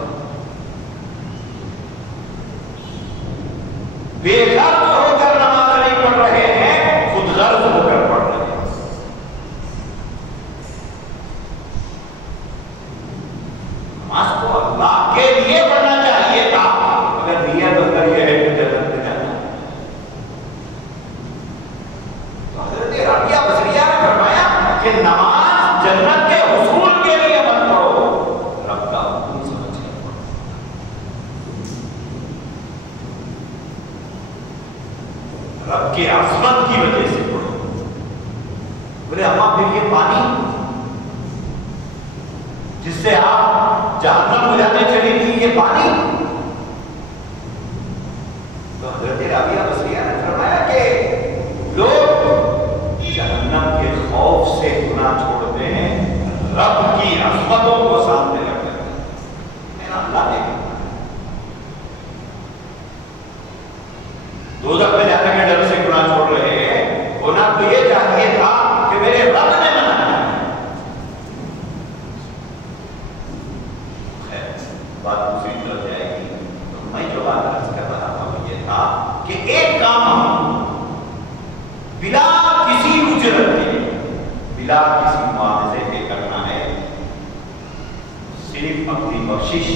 बेगर्ज होकर नमाज नहीं पढ़ रहे हैं, खुद गर्ज होकर पढ़ रहे हैं। नमाज को अल्लाह के लिए पढ़ना चाहिए था, अगर नियत अंदर यह है कि जन्नत में जाना। तो हज़रत राबिया बसरिया ने फरमाया कि नमाज जन्नत के हुसूल के लिए मत पढ़ो, रब का हुक्म समझ के पढ़ो। रब की अज़मत की वजह से पढ़ो। बोले अम्मा फिर ये पानी जिससे आप जहन्नम बुझाने चली थी, ये पानी? तो हज़रत राबिया बसरिया ने फरमाया कि लोग जहन्नम के खौफ से गुनाह छोड़ते हैं, रब की अज़मतों को सामने रख करते हैं। मेरा अल्लाह देखेगा। दोज़ख में जाने के डर से गुनाह छोड़ रहे हैं, गुनाह तो ये चाहिए था कि मेरे रब ने मना किया। बात दूसरी तरफ जाएगी। तो मैं जो बात अर्ज कर रहा था वो ये था कि एक काम काम हम बिना किसी उजरत के, बिना किसी मुआवजे के करना है, सिर्फ अपनी बख्शिश,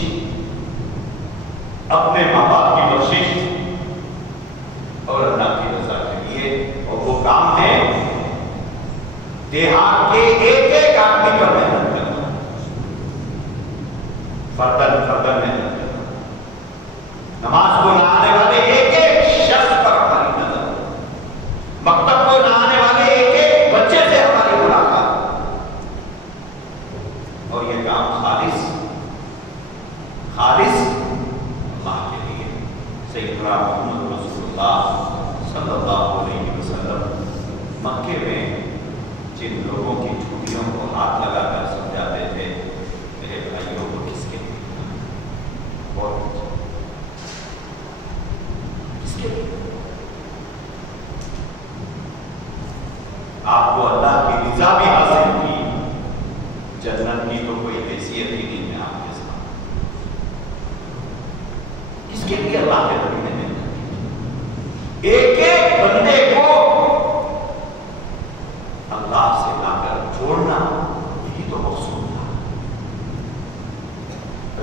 अपने माँ बाप की बख्शिश और अल्लाह की रजा के लिए। और वो काम है देहात के एक एक आदमी पर मेहनत करना, फर्दन फर्दन मेहनत करना, नमाज को ना आने वाले एक एक शख्स पर हमारी नजर, मकतब को ना आने वाले एक एक बच्चे से हमारी मुलाकात, और ये काम खालिस खालिस अल्लाह के लिए। सैयदना मुहम्मद रसूलुल्लाह सल्लल्लाहु अलैहि वसल्लम मक्के में जिन लोगों की छुट्टियों को हाथ लगाकर समझाते थे, मेरे भाइयों को किसके लिए, बहुत किसके लिए? आपको अल्लाह की रिजा भी हासिल की, जन्नत की तो कोई हैसियत ही नहीं है आपके साथ। इसके लिए अल्लाह के नबी ने एक एक बंदे को अल्लाह से लाकर जोड़ना, यही तो मकसूद था।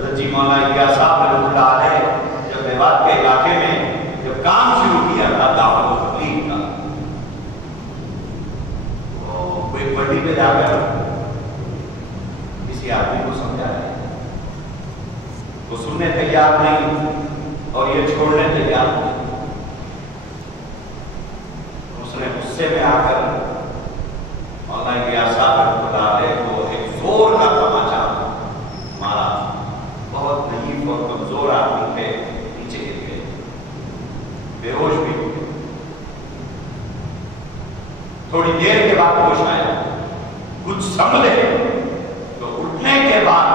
रजी मौला इलियास साहब रहमतुल्लाह अलैह जब मेवात के इलाके में जब काम शुरू किया था दावत व तबलीग का, तो एक बड़ी पे जाकर किसी आदमी को समझाया, वो सुनने तैयार नहीं और ये छोड़ने तैयार नहीं। उसने गुस्से में आकर मौला इलियास साहब रहमतुल्लाह अलैह को एक जोर का तमाचा मारा। बहुत नहीफ और कमजोर आदमी थे, नीचे गिर गए, बेहोश भी हो गए। थोड़ी देर के बाद होश आया, कुछ संभले तो उठने के बाद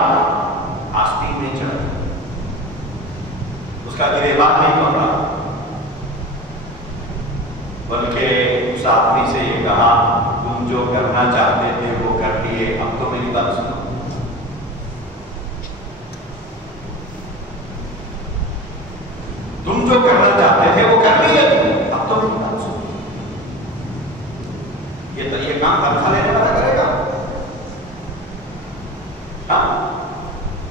आस्तीन नहीं चढ़ा, उसका गिरेबान नहीं पकड़ा, बल्कि उस आदमी से ये कहा, तुम जो करना चाहते थे वो कर लिए, अब तो मेरी बात सुनो। तुम जो करना चाहते थे वो कर लिए, अब तो मेरी बात सुनो। ये काम तनख्वाह लेने वाला करेगा? हाँ,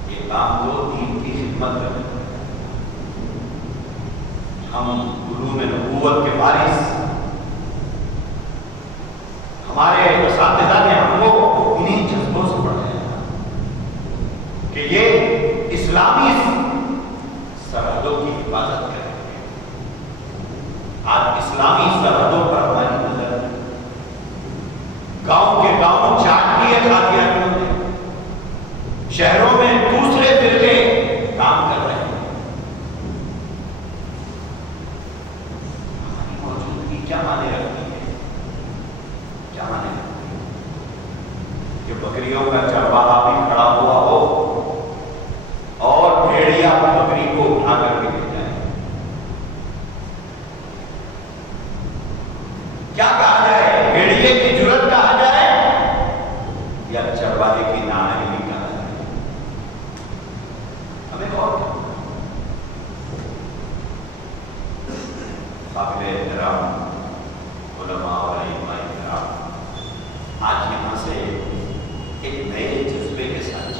ये काम तो दीन की खिदमत करेगा। हम उलूम नबूवत के वारिस, हमारे उस्ताद ने हमको इन्हीं जज्बों से पढ़ाया कि ये इस्लामी सरहदों की हिफाजत करेंगे। आज इस्लामी सरहदों पर हमारी नजर, गांव के गांव चाट लिए कादियानियों ने, शहरों में दूसरे फिरके काम कर रहे हैं। हमारी मौजूदगी क्या माने रखती है? क्या माने रखती है? कि बकरियों का चरवाहा भी खड़ा हुआ हो और भेड़िया बकरी को उठा करके ले जाए। क्या कहा जाए? भेड़िए की जुर्रत कहा जाए या चरवाहे की नाअहली कहा जाए? हमें गौर करना। काबिल एहतराम उलमा और इल्मा इकराम, आज यहाँ से एक नए जज्बे के साथ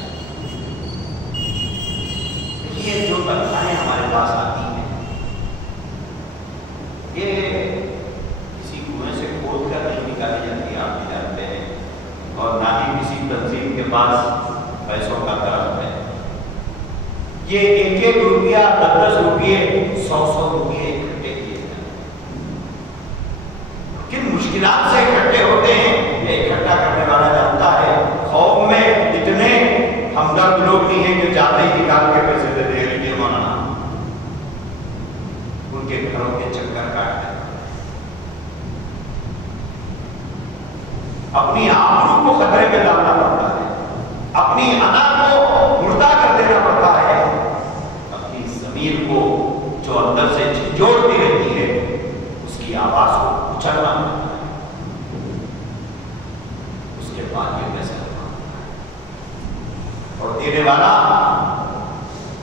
ये जो तनख्वाहें हमारे पास आती हैं, ये किसी कुएं से खोद कर नहीं निकाली जाती, आप भी जानते हैं, और ना ही किसी तंजीम के पास पैसों का तरफ है। ये एक एक रुपया, 10-10 रुपये, 100-100 रुपये इकट्ठे किए जाते हैं। किन मुश्किलात से इकट्ठे होते हैं ये इकट्ठा करने वाला जानता है। कौम में इतने हमदर्द लोग नहीं है कि जाते ही निकाल के पैसे दे दे लीजिए मौलाना, उनके घरों के चक्कर काटते हैं। अपनी आबरू को खतरे में डालना पड़ता है, अपनी अना को मुर्दा कर देना पड़ता है, अपनी जमीर को जो अंदर से झिझोड़ती रहती है उसकी आवाज को उछलना पड़ता है, उसके बाद ये पैसा और देने वाला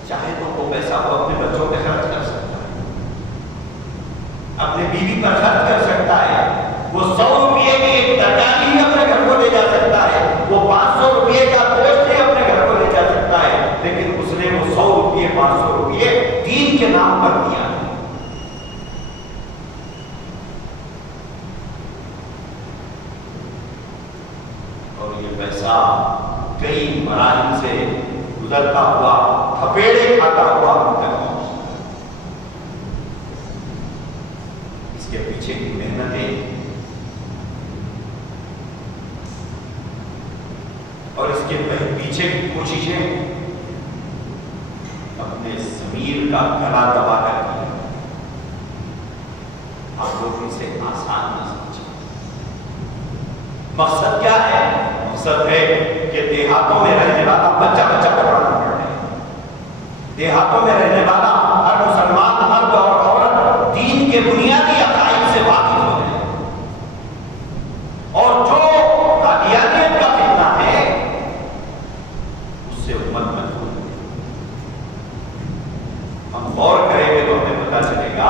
चाहे तो वो पैसा वो अपने बच्चों पे खर्च कर सकता है, अपने बीवी पर खर्च कर सकता है, वो 100 रुपये की एक तरकारी ही अपने घर को ले जा सकता है, वो 500 रुपये का गोश्त ही अपने घर को ले जा सकता है, लेकिन उसने वो 100 रुपये 500 रुपये दीन के नाम पर दिया। और ये पैसा कई मराहिल से गुजरता हुआ, थपेड़े खाता हुआ इसके पीछे की मेहनतें और इसके पीछे की कोशिशें अपने ज़मीर का गला दबा कर की। आप लोग इसे आसान न समझें। मकसद क्या है? मकसद है कि देहातों में रहने वाला बच्चा पढ़ाना पड़ रहा है। देहातों में रहने वाला हर मुसलमान मर्द और औरत दीन के बुनियादी अकाइद से वाकिफ हो गए। और जो कादियानियत का फितना है उससे उम्मत महफूज है। हम गौर करेंगे तो हमें पता चलेगा,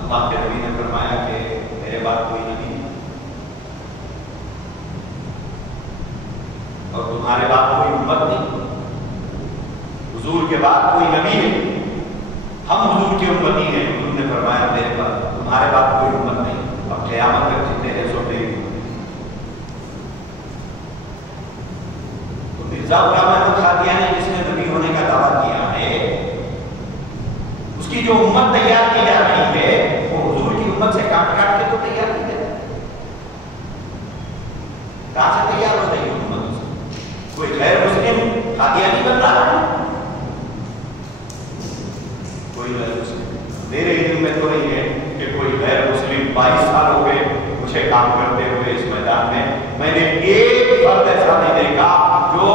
अल्लाह के नबी ने फरमाया कि मेरे बाद कोई नबी और तुम्हारे बाद कोई उम्मत नहीं, हुजूर के बाद कोई नबी नहीं, हम हुजूर के उम्मती हैं। उन्होंने फरमाया मेरे बाद तुम्हारे बाद कोई उम्मत नहीं, अब क़यामत तक जितने हैं सो मेरी उम्मत। तो मिर्जा गुलाम अहमद कादियानी जिसने नबी होने का दावा किया है, उसकी जो उम्मत तैयार की जा रही है वो हुजूर की उम्मत से काट काट के तो तैयार की जाए। कहां से तैयार हो रही है उम्मत? कोई गैर मुस्लिम कादियानी बन रहा है? कोई गैर मुस्लिम मेरे इल्म में तो नहीं है कि कोई गैर मुस्लिम 22 साल हो गए मुझे काम करते हुए इस मैदान में, मैंने एक फर्द ऐसा नहीं देखा जो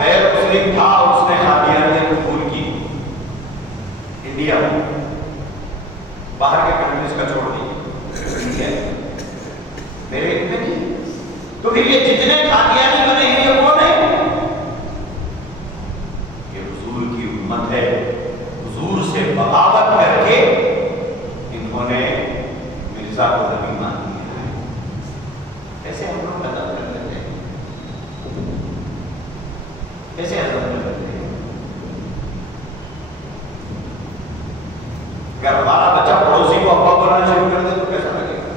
गैर मुस्लिम था उसने कादियानियत कबूल की। इंडिया बाहर के कंट्रीज का छोड़ दी, मेरे इल्म में नहीं। तो फिर ये जितने कादियानी बने हैं ये कौन है? ये हुजूर की उम्मत है। हुजूर से बगावत करके इन्होंने मिर्जा को नबी मान लिया है। कैसे हम लोग कदम कर लेते हैं? कैसे हजम कर लेते हैं? अगर हमारा बच्चा पड़ोसी को अब्बा बोलना शुरू कर दे तो कैसा लगेगा?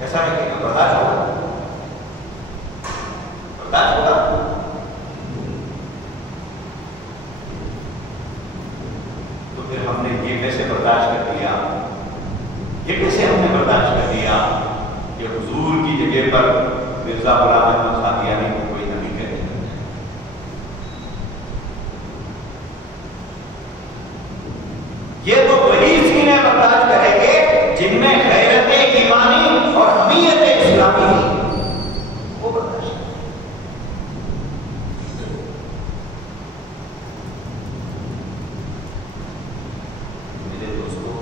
कैसा लगेगा? बर्दाश्त होगा? बर्दाश्त होगा? तो फिर हमने ये कैसे बर्दाश्त कर दिया? ये कैसे हमने बर्दाश्त कर दिया कि हुजूर की जगह पर मिर्जा गुलाम अहमद कादियानी को कोई नबी कह दिया? ये तो वही सीने बर्दाश्त करेंगे जिनमें गैरत ईमानी और हमीयत इस्लामी वो बर्दाश्त। मेरे दोस्तों,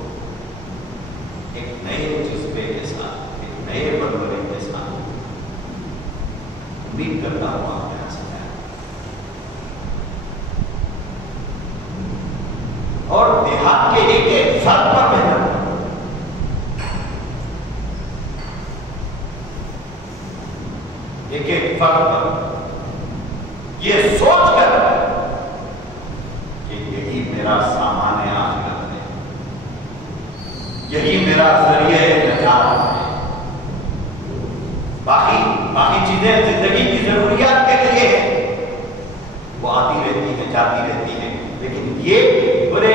एक नए जज्बे के साथ, एक नए बलबले के साथ उम्मीद करता हूं आप यहाँ से और देहात के एक एक फर्द पर मेहनत, एक एक फर्द पर ये सोचकर कि यही मेरा सामान्य आखिरत है, यही मेरा जरिए नजात है। बाकी चीजें जिंदगी की जरूरियात के लिए है, वो आती रहती है जाती रहती है, लेकिन ये बोले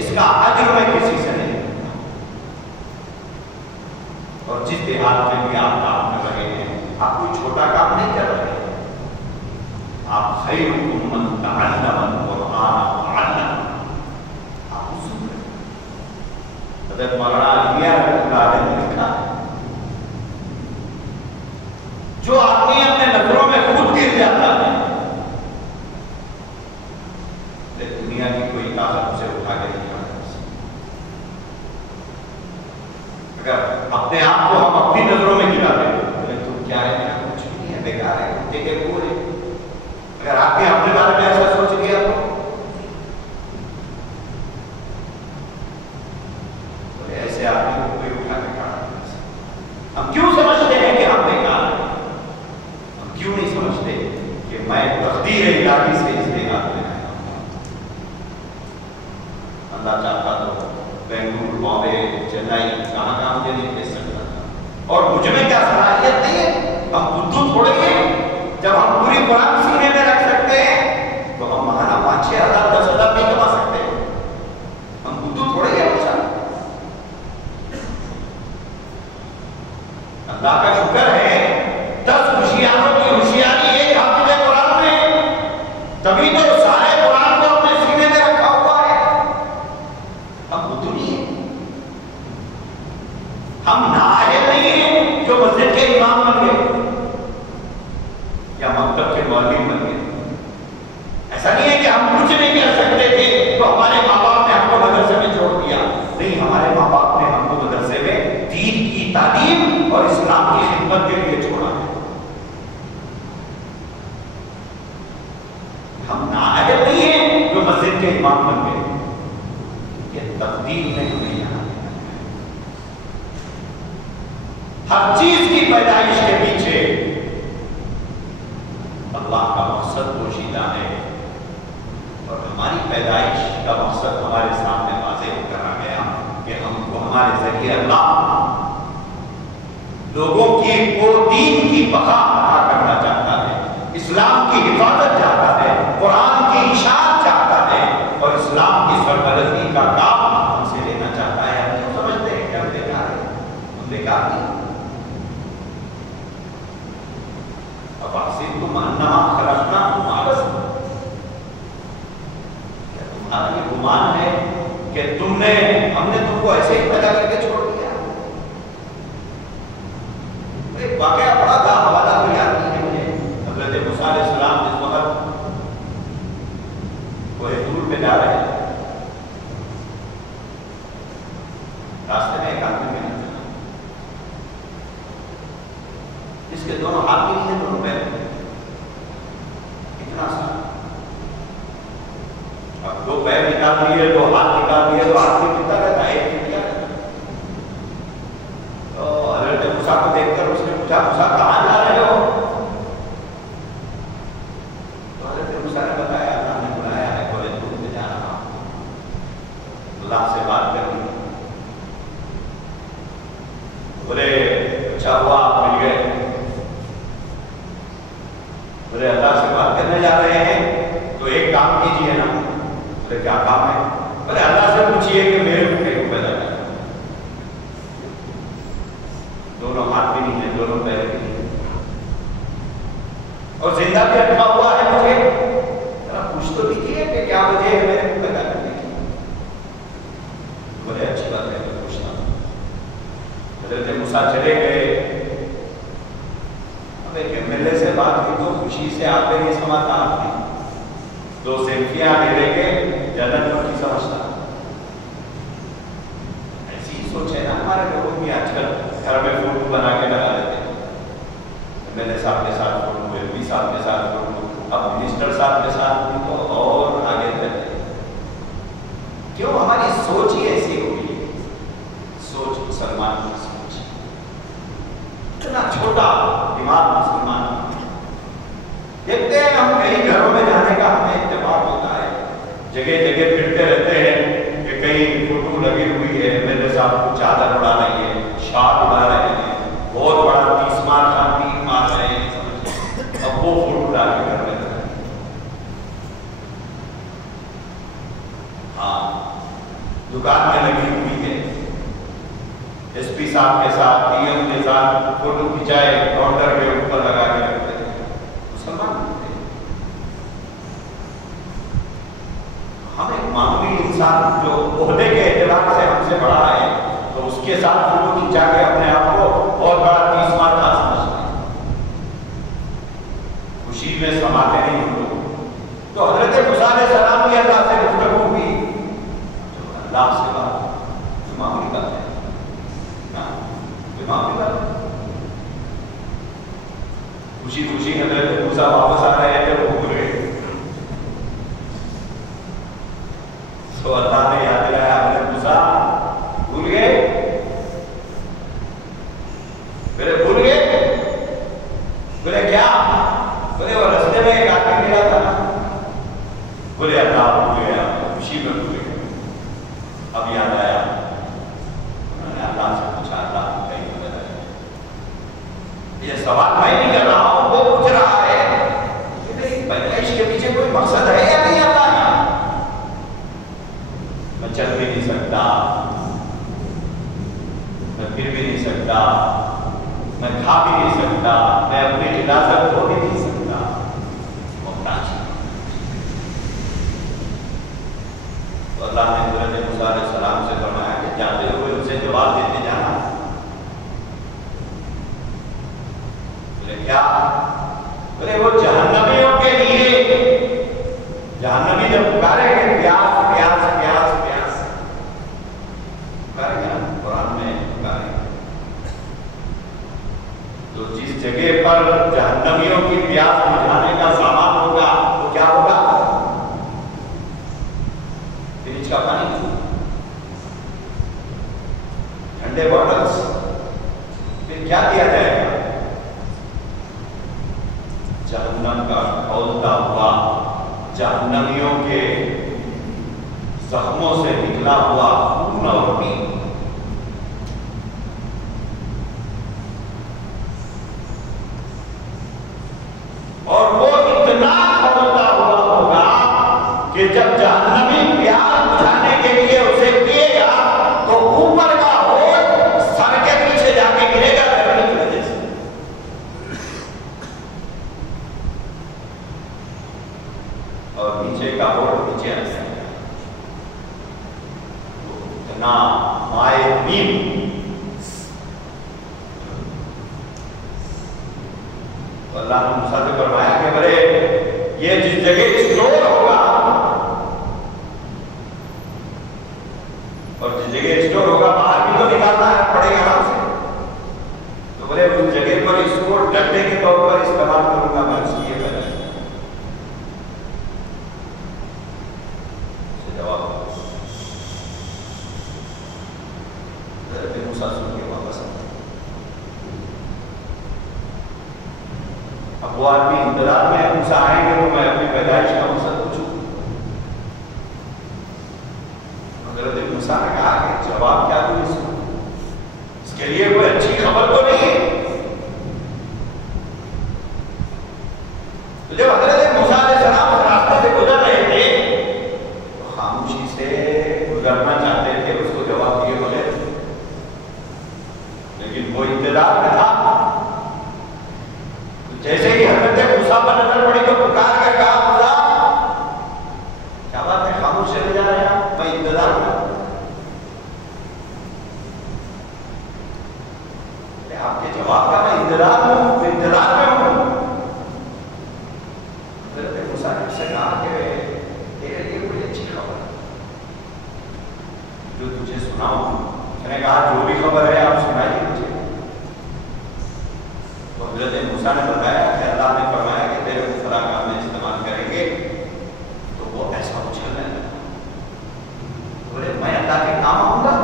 इसका अजर मैं किसी से नहीं करता। और जिस देहात में भी आप काम कर रहे हैं, आप कोई छोटा काम नहीं कर रहे हैं। आप खैरुकुम मन तअल्लमल कुरआन व अल्लम, आप उसूल हज़रत मौलाना अलिया रहमतुल्लाह अलैह ने लिखा, जो आदमी अपने नजरों में खुद गिर जाता है, दुनिया की कोई ताकत उसे उठा के नहीं आ सकती। अगर अपने आप को हम अपनी नजरों में गिरा दें तो क्या है, मेरा कुछ नहीं है, बेकार है, कुत्ते के पूरे। अगर आपने अपने बारे में ऐसा सोच लिया बेंगलुरु, बॉम्बे, चेन्नई, कहाँ मुझे नहीं भेज सकता। और मुझ में क्या सलाहियत नहीं है? हम बुद्धू थोड़े हैं। जब हम पूरी कुरान सीने में रख सकते हैं तो हम महाना 5-6 हजार 10 हजार नहीं कमा सकते। हम बुद्धू थोड़े हैं। अल्लाह का शुक्र है 10 होशियारों की होशियारी एक हाफिज़ कुरान में, तभी तो सारे कुरान को अपने सीने में रखा हुआ है। हम बुद्धू नहीं है, हम नाअहल नहीं है जो मस्जिद के इमाम बन गए या मकतब के मौलवी बन गए। ऐसा नहीं है कि हम कुछ नहीं कर सकते थे तो हमारे माँ बाप ने हमको मदरसे में छोड़ दिया। नहीं, हमारे माँ बाप ने हमको मदरसे में दीन की तालीम और इस्लाम की खिदमत के लिए छोड़ा है। हम नाअहल नहीं है जो मस्जिद के इमाम बन गए। ये तब्दील में हमें यहाँ हर चीज की पैदाइश के पीछे अल्लाह का मकसद पोशीदा है और हमारी पैदाइश का मकसद हमारे सामने वाज़ेह करा गया कि हमको हमारे जरिए अल्लाह लोगों की को दीन की बका अता करना चाहता है, इस्लाम की हिफाजत चाहता है, कुरान की इशाअत चाहता है और इस्लाम की सरबलंदी का काम हमसे लेना चाहता है। हम क्यों समझते हैं कि हम बेकार हैं? हम बेकार नहीं। अब आसिफ तुम अन्नमा खलकना तुम तुम्हारा ये गुमान है कि हमने तुमको ऐसे ही पैदा करके छोड़ दिया। एक वाकया पड़ा था, हवाला तो याद नहीं है मुझे। हज़रत मूसा अलैहिस्सलाम जिस वक्त कोहे तूर पे जा रहे थे, रास्ते में एक आदमी मिला जिसके दोनों हाथ भी नहीं है, दोनों पैर इतना सा। अब 2 पैर निकाल दिए, 2 हाथ निकाल दिए तो आदमी कितना रहता है? 1 फीट क्या रहता है? तो हज़रत मूसा को देखकर उसने पूछा, मूसा कहाँ जा रहे हो? तो हज़रत मूसा ने बताया, अल्लाह ने बुलाया है, कोहे तूर पे जा रहा हूं, अल्लाह से बात करनी। बोले अच्छा हुआ आप मिल गए। बोले अल्लाह से बात करने जा रहे हैं तो एक काम कीजिए ना। बोले क्या काम है? बोले अल्लाह से पूछिए कि मेरे मुंह को पैदा कर। दोनों हाथ भी नहीं है, दोनों पैर भी नहीं और जिंदा भी रखा हुआ है मुझे। जरा पूछ तो दीजिए कि क्या वजह है मेरे को पैदा करने की। बोले अच्छी बात है, मैं पूछता हूँ। हज़रत मूसा चले गए। एक एमएलए से बात की तो खुशी से आते नहीं समाता आपने 2 सेल्फियां ले लेके जन्नत में की समझता। ऐसी ही सोच है ना हमारे लोगों की। आजकल घर में फोटो बना के लगा देते हैं, एमएलए साहब के साथ फोटो, एमपी साहब के साथ फोटो, अब मिनिस्टर साहब के साथ भी तो और आगे बढ़ते। क्यों? हमारी सोच ही ऐसी हो गई है। सोच मुसलमान की सोच, इतना छोटा दिमाग मुसलमान। देखते हैं हम कई घरों में जाने का हमें इत्तेफाक होता है, जगह जगह फिरते रहते हैं कि कहीं फोटो लगी हुई है, एमएलए साहब को चादर उड़ा रही है, शाल उड़ा रहे हैं, बहुत बड़ा 30 मार का 3 मार रहे हैं। अब वो फोटो डाल के घर में रखते हैं। हाँ, दुकान में लगी हुई है, एसपी साहब के साथ, डीएम के साथ फोटो खिंचाए, काउंटर के ऊपर लगा के रखते हैं। मुसलमान होते हैं। हम एक मामूली इंसान जो ओहदे के एतबार से हमसे बड़ा है तो उसके साथ फोटो खिंचा के अपने आप को बहुत बड़ा 30 मार का समझते हैं। खुशी में समाते नहीं हम लोग। तो हज़रत मूसा अलैहिस्सलाम की अल्लाह से गुफ्तगू हुई, तो अल्लाह से बात मामूली बात है, खुशी खुशी हज़रत मूसा वापस आ रहे हैं, वो भूल गए। तो अल्लाह ने याद दिलाया, हज़रत मूसा भूल गए? बोले भूल गए? बोले क्या? बोले वो रास्ते में एक आदमी मिला था ना। बोले अल्लाह भूल गया, खुशी में भूल गए। अब याद आया नहीं सकता, मैं फिर भी नहीं सकता, मैं खा भी नहीं सकता, मैं अपनी इजाजत हो भी नहीं सकता। मोहताज तो अल्लाह ने हज़रत मूसा अलैहिस्सलाम से फरमाया कि जाते हुए उनसे जवाब देते जाना। बोले क्या? बोले वो जहन्नमियों के लिए, जहन्नमी जब पुकारेंगे प्यास प्यास प्यास प्यास पुकारेंगे ना, कुरान में पुकारेंगे, तो जिस जगह पर जहन्नमियों की प्यास बुझाने का सामान होगा वो क्या होगा? फ्रिज का पानी, ठंडे बॉटल्स। फिर क्या किया जाएगा? जहन्नम का खौलता हुआ, जहन्नमियों के जख्मों से निकला हुआ खून और पीन। और वो इतना खौलता हुआ होगा कि जब जहन्नमी प्यास बुझाने के लिए उसे पिएगा तो ऊपर का होठ सर के पीछे जाके गिरेगा गर्मी की वजह से। और नीचे का होठ नीचे आ जाएगा। तो इतना माए नीम। तो अल्लाह ने मूसा से फरमाया कि बड़े ये जिस जगह स्टोर होगा और जिस जगह स्टोर होगा बाहर भी तो निकालना है पड़ेगा हाथ से। तो बोले उस जगह पर इसको डंडे के तौर पर इस्तेमाल करूंगा मैं उसकी ये वजह। जवाब मूसा सुन के वापस आता। अब वो आदमी इंतजार में मूसा आएंगे तो मैं अपनी पैदाइश का मकसद पूछूं। हज़रत मूसा ने कहा कि जवाब क्या दूं इसके लिए कोई अच्छी खबर तो नहीं है। तो जब हज़रत मूसा अलैहिस्सलाम रास्ते से गुजर रहे थे तो खामोशी से गुजरना चाहते थे, उसको जवाब दिए बोले, लेकिन वो इंतजार में था। जैसे ही हज़रत मूसा पर नजर पड़ी तो पुकार कर कहा, मूसा क्या बात है, खामोश चले जा रहे हैं, मैं इंतजार में। आपके जवाब का मैं इंतजार में हूं, इंतजार में हूं। हज़रत मूसा ने उससे कहा कि तेरे लिए कोई अच्छी खबर जो तुझे सुनाऊं। उसने कहा जो भी खबर है आप सुनाइए मुझे। तो हज़रत मूसा ने बताया कि अल्लाह ने फरमाया कि तेरे खुफरा काम में इस्तेमाल करेंगे तो वो ऐसा उछलने लगा। बोले मैं अल्लाह के काम आऊंगा?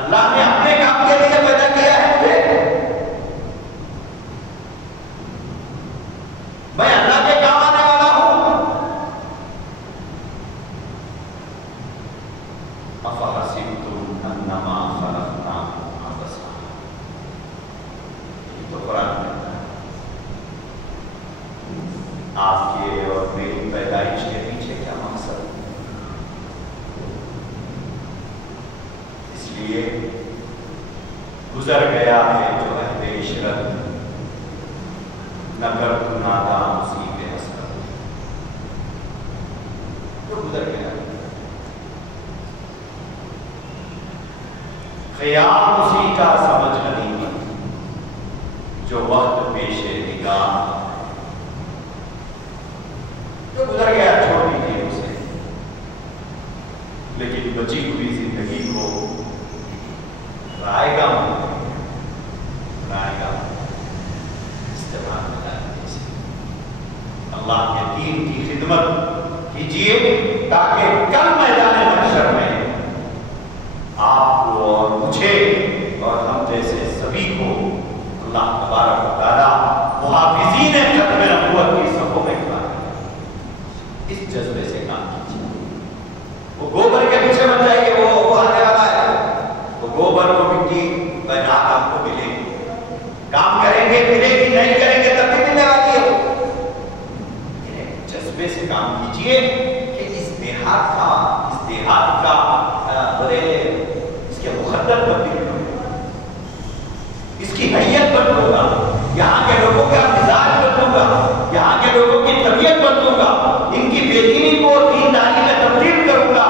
अल्लाह ने अपने काम के लिए पैदा किया है मुझे, मैं अल्लाह के काम आने वाला हूं। अफहसिबतुम अन्नमा खलक़नाकुम अबसा, ये तो कुरान में आपके और मेरी पैदाइश के पीछे क्या मकसद? इसलिए गुजर गया है जो अहद इशरत, नगर तू नादाम उसी पे हसरत, तो गुजर गया। ख़याल उसी का समझ नहीं जो वक्त पेशे निगाह, तो गुजर गया, छोड़ दीजिए उसे। लेकिन बची हुई जिंदगी को रायगा इस्तेमाल में लाने से अल्लाह के दीन की खिदमत कीजिए ताकि कल मैदान महशर में आपको और मुझे और हम जैसे सभी को अल्लाह तबारक व तआला मुहाफिज़ीन खत्म नबूवत की सफ़ों में खड़ा करे। इस जज्बे से काम कीजिए। वो गोबर के पीछे मत जाइए, वो आने वाला है। वो गोबर को मिट्टी बनाकर आपको मिलेगी, काम करेंगे मिलेगी, नहीं करेंगे तब भी मिलने वाली है। जज्बे से काम कीजिए कि इस इस देहात का बड़े इसके मुकद्दर तब्दील करूंगा, इसकी हैयत बदलूंगा, यहाँ के लोगों का मिजाज बदलूंगा, यहाँ के लोगों की तबीयत बदलूंगा, इनकी बेदीनी को दीनदारी में तब्दील करूंगा,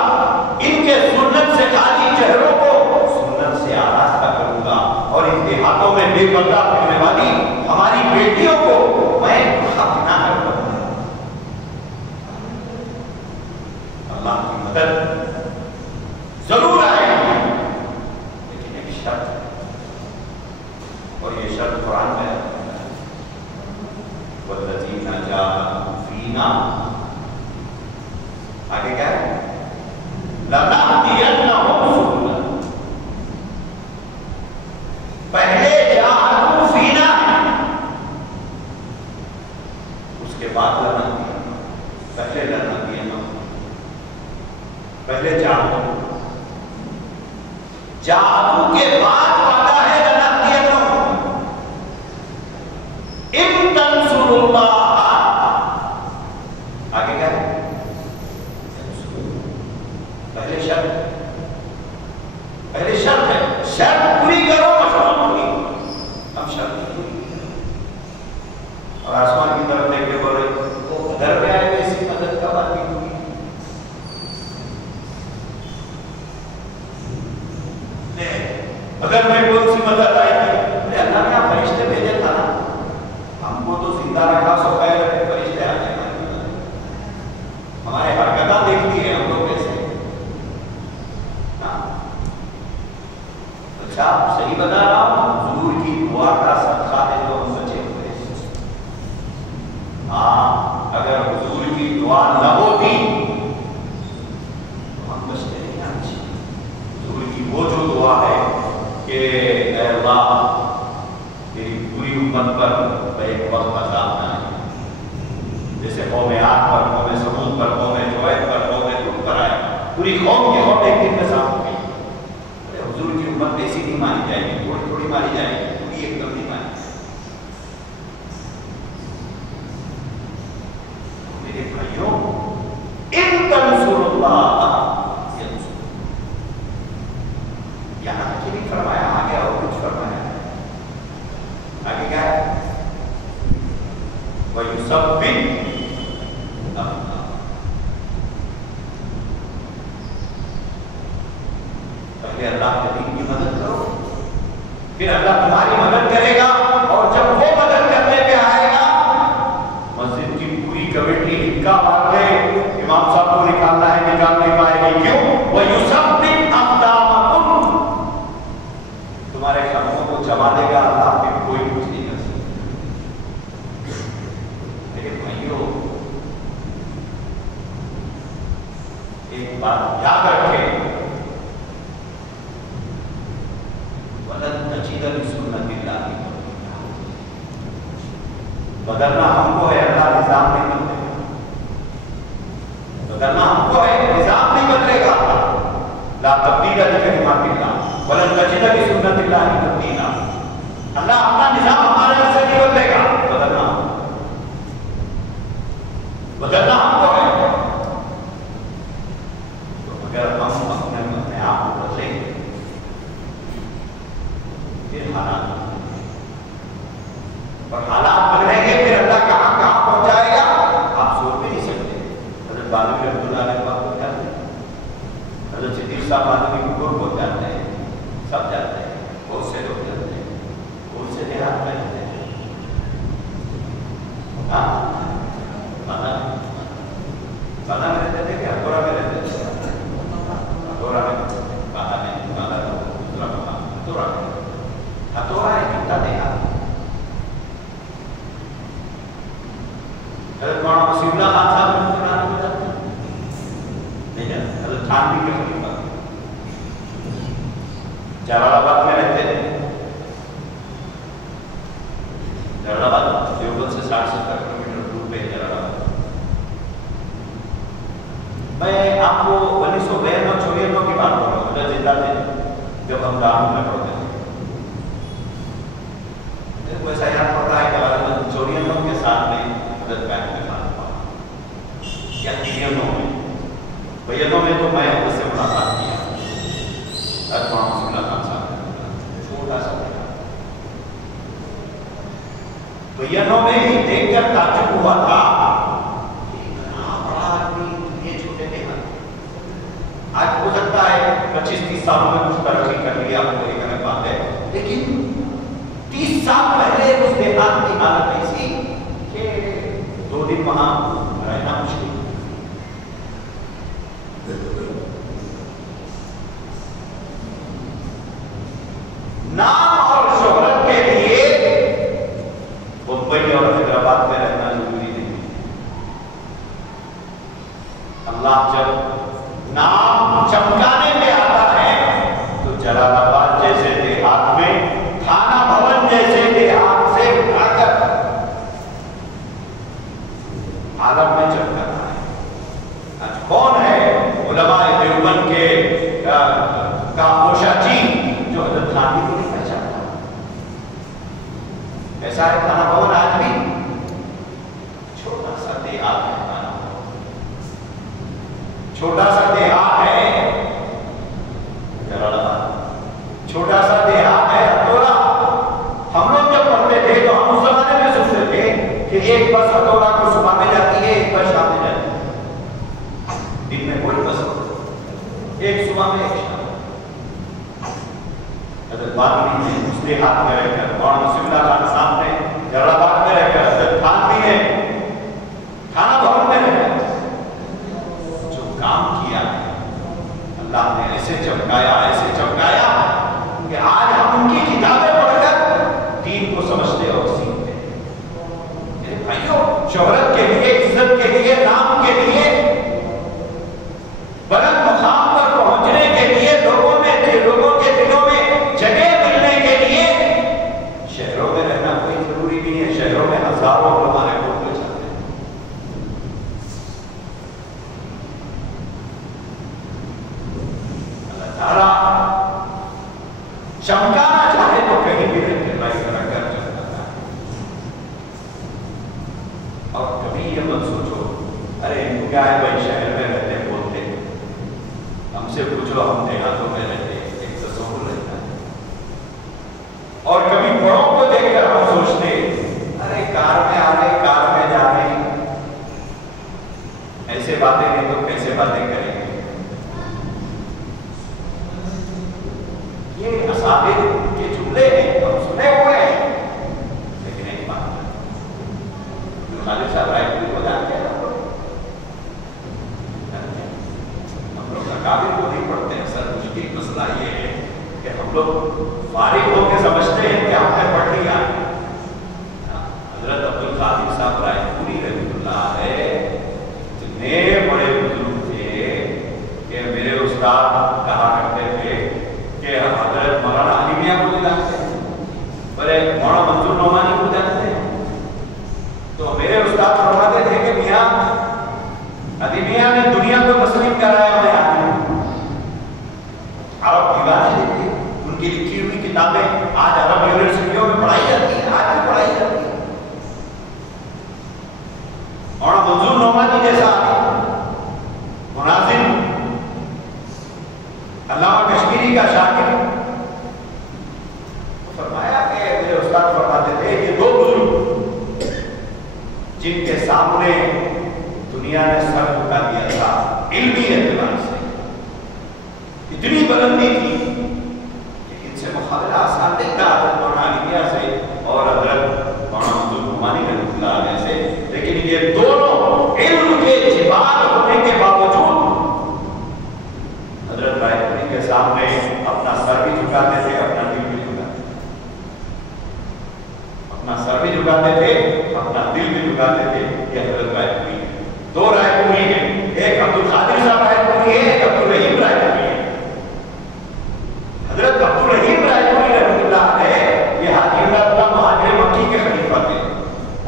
इनके सुन्नत से खाली चेहरों को सुन्नत से आरास्ता करूंगा, और इन देहातों में बेपर्दा फिरने वाली हमारी बेटियों को मैं खतना करूंगा। अल्लाह की मदद जरूर आएगी, लेकिन एक शर्त है, और ये शर्त कुरान में वल्लज़ीना जाहदू फीना, आगे क्या है, लनहदियन्नहुम सुबुलना, पहले जाहदू फीना, उसके बाद लनहदियन्नहुम, पहले लनहदियन्नहुम, पहले जाहदू के बाद वादा है लनहदियन्नहुम इन तंसुरुल्लाह, आगे क्या है, पहले शर्त है, शर्त पूरी करो, मशरूत पूरी, हम शर्त पूरी। और आसमान की तरफ देख के बोल रहे तो घर में आए इसी मदद का बात नहीं हुई, अगर मैं कौन सी मदद आई थी, अल्लाह ने फरिश्ते भेजे था ना, हमको तो जिंदा रखा, सो पहले फरिश्ते आ जाए, हमारे हरकत देखती है हम लोग कैसे। अच्छा, सही बता रहा हूं, हुजूर की दुआ का सदका है जो हम बचे हुए। हाँ, अगर हुजूर की दुआ न होती तो हम बचते नहीं आज। हुजूर की वो जो दुआ है कि ऐ अल्लाह तेरी पूरी उम्मत पर एक वक्त अज़ाब न आए, जैसे कौम आद पर, कौम समूद पर, कौम शुएब पर, कौम लूत पर आए, पूरी कौम की कौम एक दिन में साफ हो गई। हुजूर की उम्मत ऐसी नहीं मानी जाएगी, थोड़ी थोड़ी मारी जाएगी, पूरी एकदम नहीं मानी जाएगी। मेरे भाइयों, इन तंसुरुल्लाह, यहाँ तक नहीं फरमाया, आगे और कुछ फरमाया, आगे क्या है, वयुसब्बित पहले अल्लाह के दीन की मदद करो, फिर अल्लाह तुम्हारी मदद करेगा, और जब वो मदद करने पे आएगा, मस्जिद की पूरी कमेटी हिक्का मार ले, इमाम साहब को निकालना है, निकाल नहीं पाएगी, क्यों, वयुसब्बित अक़दामकुम, तुम्हारे कदमों को जमा देगा अल्लाह, फिर कोई कुछ नहीं कर सकता। मेरे भाइयों, एक बात याद रखें, बदलना हमको है, अल्लाह निजाम नहीं बदलेगा, बदलना हमको है, निजाम नहीं बदलेगा। ला तब्दील लिकलिमातिल्लाह वलन तजिद लिसुन्नतिल्लाहि तब्दीला, अल्लाह अपना निजाम हमारे से नहीं बदलेगा, बदलना हमको है। तो अगर हम अपने आप को बदलेंगे, फिर हालात, और हालात बदलेंगे, फिर अल्लाह कहां कहां पहुंचाएगा आप सोच भी नहीं सकते। हज़रत बालवी रहमतुल्लाह अलैह बात को जानते हैं, हज़रत सिद्दीक़ साहब बालवी को जानते हैं, सब जानते हैं, बहुत से लोग जानते हैं, बहुत से देहात में रहते हैं। हाँ, बाला में रहते थे क्या, हथौड़ा में रहते थे, हथौड़ा में, बाला में, बाला हथौड़ा में, हथौड़ा एक कितना देहात। हज़रत मौलाना वसीउल्लाह खान साहब नहीं जानते, हज़रत थानवी के खलीफा जलालाबाद में रहते थे, जलालाबाद देवबंद से 60-70 किलोमीटर दूर पे जलालाबाद। मैं आपको 1992-94 की बात कर रहा हूँ, जब जिंदा थे, जब हम दारुल में पढ़ते थे। मेरे को ऐसा याद पड़ता है कि 94 के साथ में बैंक में काम हुआ, या 93 में बैयतों में तो मैं उससे मुलाकात किया, खान साहब छोटा सा बैयतों में ही देखकर ताज्जुब हुआ था, इतना बड़ा आदमी ये छोटे में। आज हो सकता है 25-30 सालों में कुछ तरक्की कर लिया, आपको एक अलग बात है, लेकिन 30 साल पहले उस देहात की हालत ऐसी कि 2 दिन वहां रहना मुश्किल। नाम और शोहरत के लिए मुंबई और हैदराबाद में रहना जरूरी नहीं। अल्लाह जब नाम चमकाने में आता है तो जलालाबाद जैसे देहात में, थाना भवन जैसे देहात से उठाकर आलम में चमकाना है। आज कौन है उलमाए देवबंद के का पोशाची जो हजरत थानवी को नहीं पहचानता? ऐसा है थाना भवन आज भी छोटा सा देहात है। थाना भवन छोटा सा देहात है, जलालाबाद छोटा सा देहात है। हथौड़ा हम लोग जब पढ़ते थे तो हम उस जमाने में सोचते थे कि एक बस हथौड़ा को सुबह में जाती है, एक बस शाम में जाती है। दिन में कोई बस, एक सुबह में एक शाम। बाद में उसके हाथ में रहकर मौलाना नसीरुल्लाह खान साहब ने जलालाबाद में रहकर, हजरत थानवी ने थाना भवन में रहकर जो काम किया, अल्लाह ने ऐसे चमकाया कि आज हम उनकी किताबें पढ़कर दीन को समझते और सीखते हैं। मेरे भाइयों, शोहरत के लिए, इज्जत के लिए, नाम के लिए, बुलंद मुकाम पर पहुंचने के लिए, लोगों के दिलों में जगह मिलने के लिए शहरों में रहना कोई जरूरी नहीं है। शहरों में हजारों उलमाए लोग जाते हैं। अल्लाह ताला चमकाना चाहे तो कहीं भी रहते भाई कर चमकाता है। और कभी ये मत सोचो अरे इनको क्या है भाई, शहर में रहते बोलते, हमसे पूछो हम देहातों में रहते, एक तस्वुर रहता है। और कभी बड़ों को देखकर हम सोचते अरे कार में आ रहे, कार में जा रहे, ऐसे बातें नहीं तो कैसे बातें करेंगे। ये असाबिर के जुमले हैं, हम सुने हुए हैं, लेकिन एक बात खालिद साहब रायपुरी को जानते हैं, हम लोग अकाबिर को नहीं पढ़ते हैं। सर मुश्किल मसला ये है कि हम लोग फारिग होकर समझते हैं कि हमने पढ़ लिया। हजरत अब्दुल कादिर साहब रायपुरी रहमतुल्लाह अलैह इतने बड़े बुजुर्ग थे कि मेरे उस्ताद कहा करते थे कि हजरत मौलाना अली मियां को जानते हैं, बड़े मौलाना मंजूर नोमानी को जानते हैं। तो मेरे उस्ताद फरमाते थे कि मियां अली मियां ने दुनिया को तस्लीम कराया। मैं अरब दीवाने देखते, उनकी लिखी हुई किताबें आज अरब यूनिवर्सिटियों में पढ़ाई जाती है, आज भी पढ़ाई जाती है। और मंजूर नोमानी जैसा मुनाजिम, अल्लामा कश्मीरी का शागिर्द, फरमाया कि मेरे उस्ताद फरमाते थे ये 2 बुजुर्ग जिनके सामने दुनिया ने सर झुका दिया था, इल्मी एतबार से इतनी बुलंदी थी कि इनसे मुकाबला आसान नहीं था मौलाना अली मियां से और हजरत मौलाना मंजूर नोमानी रहमतुल्लाह अलैह से। लेकिन ये दोनों इल्म के जिबाल होने के बावजूद हजरत रायपुरी के सामने अपना सर भी झुकाते थे, अपना दिल भी झुकाते थे। अपना सर भी झुकाते थे, अपना दिल भी झुकाते थे। ये हजरत रायपुरी है। 2 रायपुरी हैं, एक अब्दुल कादिर साहब रायपुरी है, एक अब्दुल रहीम रायपुरी है। हजरत अब्दुल रहीम रायपुरी रहमतुल्लाह अलैह ये हाजीउल्लाह महाजिर मक्की के खलीफा थे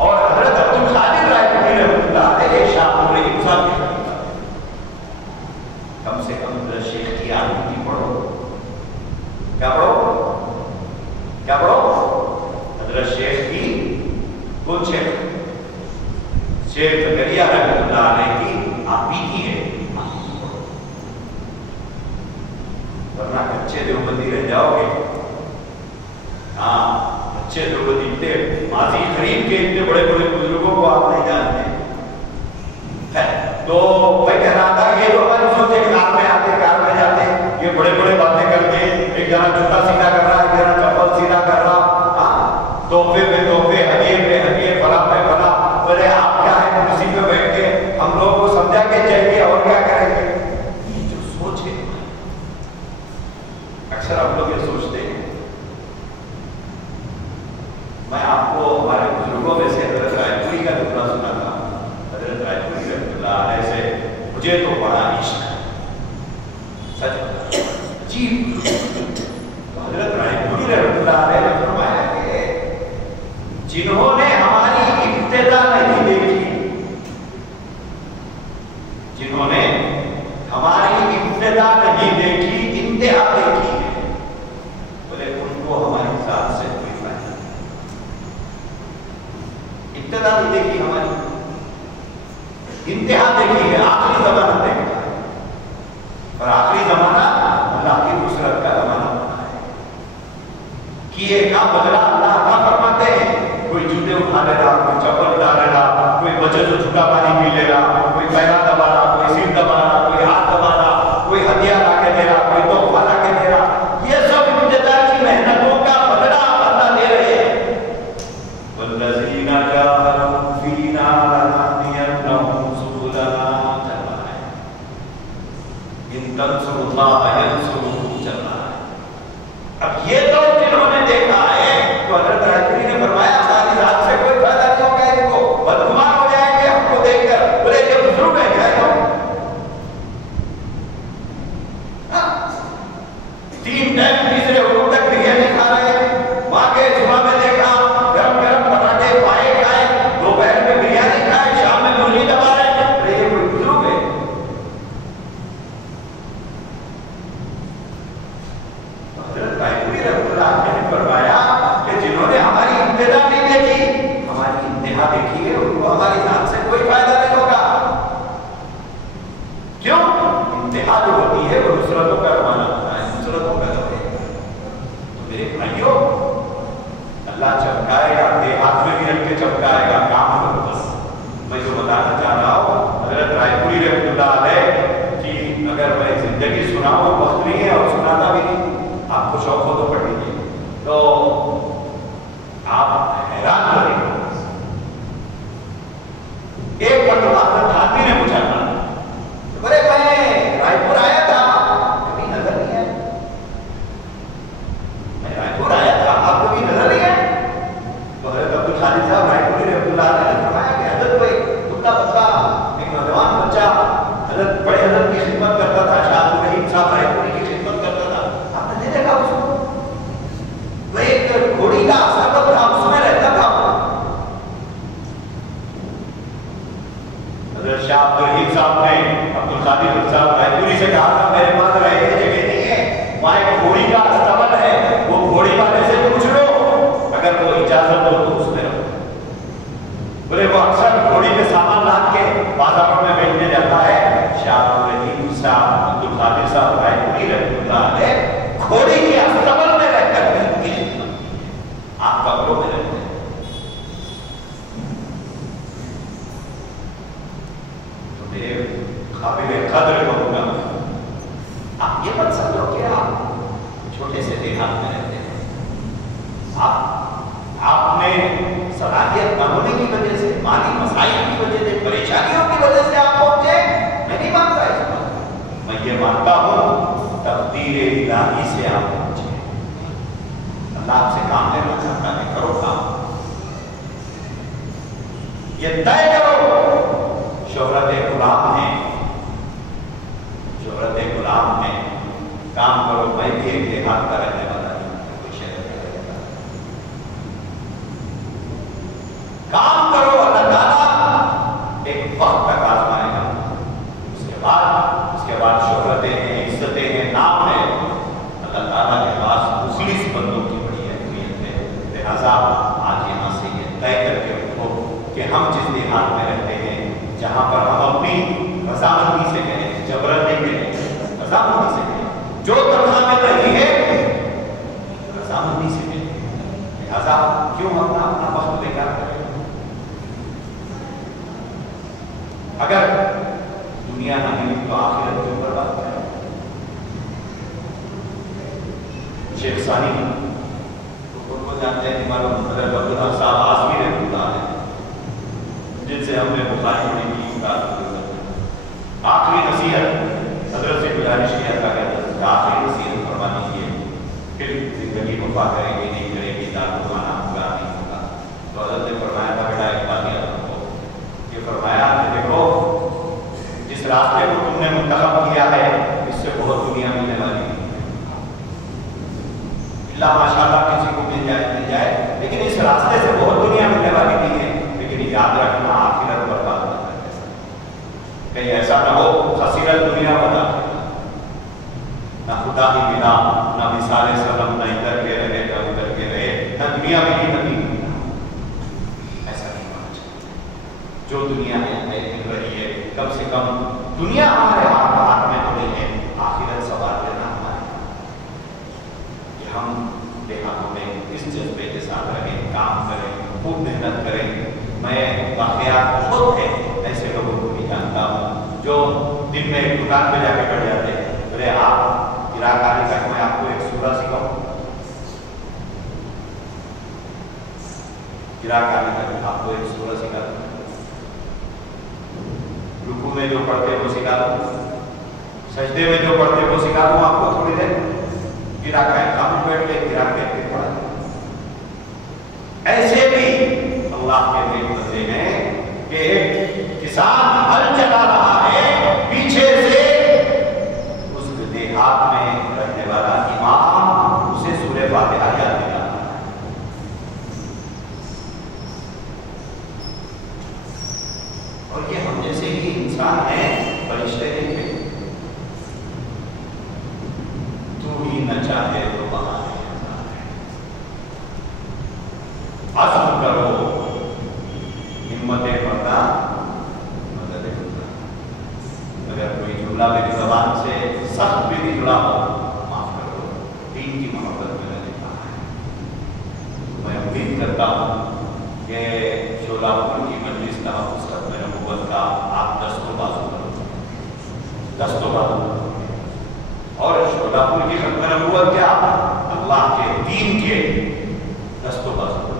और हजरत अब्दुल कादिर रायपुरी रहमतुल्लाह अलैह ये शाह अब्दुल रहीम साहब के खलीफा थे। कम से कम शेख की आदमी पढ़ो, क्या पढ़ो, क्या पढ़ो? हजरत शेख की कौन शेख? शेख ज़करिया रहमतुल्लाह अलैह की आप बीती है, अच्छे देवबंदी रह जाओगे। हाँ, अच्छे देवबंदी, इतने माजी करीब के इतने बड़े बड़े बुजुर्गों को आप नहीं जानते है। तो मैं कह रहा था ये लोग हमारी सोचे कार में आते, कार में जाते, ये बड़े बड़े बातें करते, एक जना जूता सीधा कर रहा है, एक जना चप्पल सीधा कर रहा, हाँ, तोहफे पे तोहफे, हदिये पे हदिये, फला पे फला। बोले आप क्या है कुर्सी पे बैठ के हम लोगों को समझा के चाहिए और क्या करेंगे। ये जो सोच है, अक्सर हम लोग ये सोचते हैं। मैं आपको हमारे बुजुर्गों में से हजरत रायपुरी का टुकड़ा सुनाता हूँ। हजरत रायपुरी रहमतुल्लाह अलैह से मुझे तो बड़ा इश्क है, सच अजीब। तो हजरत रायपुरी रहमतुल्लाह अलैह ने फरमाया कि जिन्होंने हमारी इब्तिदा नहीं देखी, जिन्होंने हमारी इब्तिदा नहीं देखी, इंतहा देखी है, बोले उनको हमारी साथ से कोई फायदा नहीं। इब्तिदा नहीं देखी हमारी, इंतहा देखी है, आखिरी जमाना देखा है। और आखिरी जमाना अल्लाह की नुसरत का जमाना होता है। किए का बदला अल्लाह का फरमाते हैं। कोई जूते उठा ले रहा, कोई चप्पल उठा ले रहा, कोई बच्चे से झूठा पानी पी ले रहा, कोई पैरा दबा रहा, कोई सिर दबा रहा, कोई हाथ दबा रहा, कोई हथियार ला के दे रहा, कोई तोहफा ला के दे रहा। ये सब इब्तिदा की मेहनतों का बदला अल्लाह दे रहे हैं। वल्लज़ीना जाहदू फीना लनहदियन्नहुम सुबुलना चल रहा है। इन तंसुरुल्लाह यंसुरुकुम चल रहा है। अब ये तो जिन्होंने देखा है, तो हज़रत रायपुरी ने फरमाया हमारी रात से कोई फायदा नहीं होगा, इनको बदगुमान हो जाएंगे हमको देखकर। बोले ये बुजुर्ग है क्या तो? तीन टाइम तीसरे हुकूम तक बिरयानी खा रहे हैं। वहां के जुमा में देखा गरम गरम पराठे पाए खाए, दोपहर में बिरयानी खाए, शाम में मुर्गी दबा रहे हैं। बोले ये कोई बुजुर्ग है? हज़रत रायपुरी रहमतुल्लाह अलैह ने फरमाया कि जिन्होंने हमारी इब्तिदा नहीं देखी, हमारी इंतहा देखी है, उनको हमारी जान से कोई फायदा नहीं होगा। क्यों? इंतहा जो होती है वो नुसरतों का जमाना होता है, नुसरतों का दौर है। तो मेरे भाइयों, अल्लाह चमकाएगा, हाथ में भी रख के चमकाएगा, काम करो बस। मैं जो बताना चाह रहा हूँ, हज़रत रायपुरी रहमतुल्लाह अलैह कि अगर मैं जिंदगी सुनाऊं, वक्त नहीं है और सुनाता भी नहीं, आपको शौक हो तो पढ़ लीजिए, तो आप हैरान करेंगे। एक मरतबा हज़रत थानवी ने पूछा था, बोले मैं रायपुर आया था, कभी नजर नहीं आया। मैं रायपुर आया था, आप कभी नजर नहीं आए। तो हज़रत अब्दुल खालिद साहब रायपुरी रहमतुल्लाह अलैह ने फरमाया कि हज़रत भाई दुबला पतला एक नौजवान बच्चा हज़रत बड़े हज़रत की खिदमत करता था, शाह अब्दुल रहीम साहब रायपुरी की खिदमत करता था, आपने नहीं देखा उसको? वह एक घोड़ी का सबब था, उसमें रहता था। हज़रत शाह अब्दुल रहीम साहब ने अब्दुल खालिद साहब रायपुरी से कहा था मेरे पास रहने की जगह नहीं है, वहाँ एक घोड़ी का अस्तबल है, वो घोड़ी वाले से पूछ लो, अगर वो इजाजत हो तो उसमें रहो। बोले वो अक्सर घोड़ी पे सामान लाद के बाजारों में बेचने जाता है। शाह अब्दुल रहीम साहब अब्दुल खालिद साहब रायपुरी रहमतुल्लाह अलैह घोड़ी के अस्तबल में रहकर आप कब्रों में रहते हैं। तो मेरे काबिल कदर कहूंगा, आप ये मत समझो कि आप छोटे से देहात में रहते हैं। आपने सलाहियत न होने की वजह से, माली मसाइल की वजह से, परेशानियों की वजह से आप पहुंचे। मैं नहीं मानता इस बात, मैं ये मानता हूं तकदीर इलाही से आप पहुंचे। अल्लाह आपसे काम लेना चाहता है, करो काम, ये तय करो। शोहरत गुलाम है, शोहरत गुलाम है, काम करो। मैं भी एक देहात का रहने वाला नहीं, कोई शहर का रहने वाला। काम करो, अल्लाह ताला एक वक्त तक आजमाएगा। उसके बाद शोहरतें हैं, इज्जतें हैं, नाम है, अल्लाह ताला के पास मुखलिस बंदों की बड़ी अहमियत है। लिहाजा आज यहाँ से ये तय करके रखो कि हम जिस देहात में रहते हैं, जहाँ पर हम अपनी रजामंदी से कहें, जबरन नहीं कहें, रजामंदी से कहें, जो तनख्वाह में नहीं है लिहाजा क्यों अपना अपना वक्त बेकार करें? अगर दुनिया ना मिली तो आखिरत क्यों बर्बाद करें? शेख सानी उनको जानते हैं, मालूम हज़रत अब्दुल्ला साहब आज़मी रहमतुल्लाह अलैह, जिनसे हमने बुखारी पढ़ी की आखिरी नसीहत हज़रत से गुजारिश किया था कि आखिरी नसीहत फरमा दीजिए, फिर जिंदगी वफा करेगी नहीं करेगी, दारू माना होगा नहीं होगा। तो हज़रत ने फरमाया था, बेटा एक बात याद रखो, ये फरमाया कि देखो जिस रास्ते को तुमने मुंतखब किया है इससे बहुत दुनिया मिलने वाली है। अल्लाह माशाअल्लाह किसी को मिल जाए, लेकिन इस रास्ते से बहुत दुनिया मिलने वाली नहीं है। लेकिन याद रखना आखिरत बर्बाद न कर, कहीं ऐसा ना हो खसीरत दुनिया बता, ना खुदा ही मिला, ना मिसाले सलम, ना इधर के रहे ना उधर के रहे, ना दुनिया मिली ना दीन मिला। ऐसा नहीं होना चाहिए। जो दुनिया में मिल रही है, कम से कम दुनिया हमारे हाथ में तो नहीं है, आखिरत सवाल लेना हमारे कि हम देहातों में इस जज्बे के साथ रहें, काम करें, खूब मेहनत करें। मैं वाकयात बहुत है ऐसे लोगों को भी जानता हूँ जो दिन में एक दुकान पे जाके बैठ जाते हैं, बोले आप गिराकारी तक मैं आपको एक सूरा सिखाऊं, गिराकारी तक आपको एक सूरा सिखा दूं, रुकू में जो पढ़ते वो सिखा दूं, सजदे में जो पढ़ते वो सिखा दूं आपको थोड़ी देर, गिराकारी खामोश बैठ के गिराके फिर पढ़ा। ऐसे भी अल्लाह के नेक बंदे हैं कि एक किसान हल चला रहा है, पीछे से उस देहात में रहने वाला इमाम उसे सूरह फातिहा याद दिला रहा है। और ये हम जैसे ही इंसान हैं, फरिश्ते नहीं थे। तू ही न चाहे तो वहां आज़म करो, हिम्मतें पड़ना, मदद करना। अगर कोई जुमला मेरी ज़बान से सख्त भी निकला हो, माफ करो, दीन की मोहब्बत में मैंने कहा है। मैं उम्मीद करता हूँ कि शोलापुर की मजलिस का पुस्तक में नबूवत का आप दस्तोबाजू करो, दस्तोबाजू करो। और शोलापुर की खत्म नबूवत क्या, अल्लाह के दीन के दस्तोबाजू करो।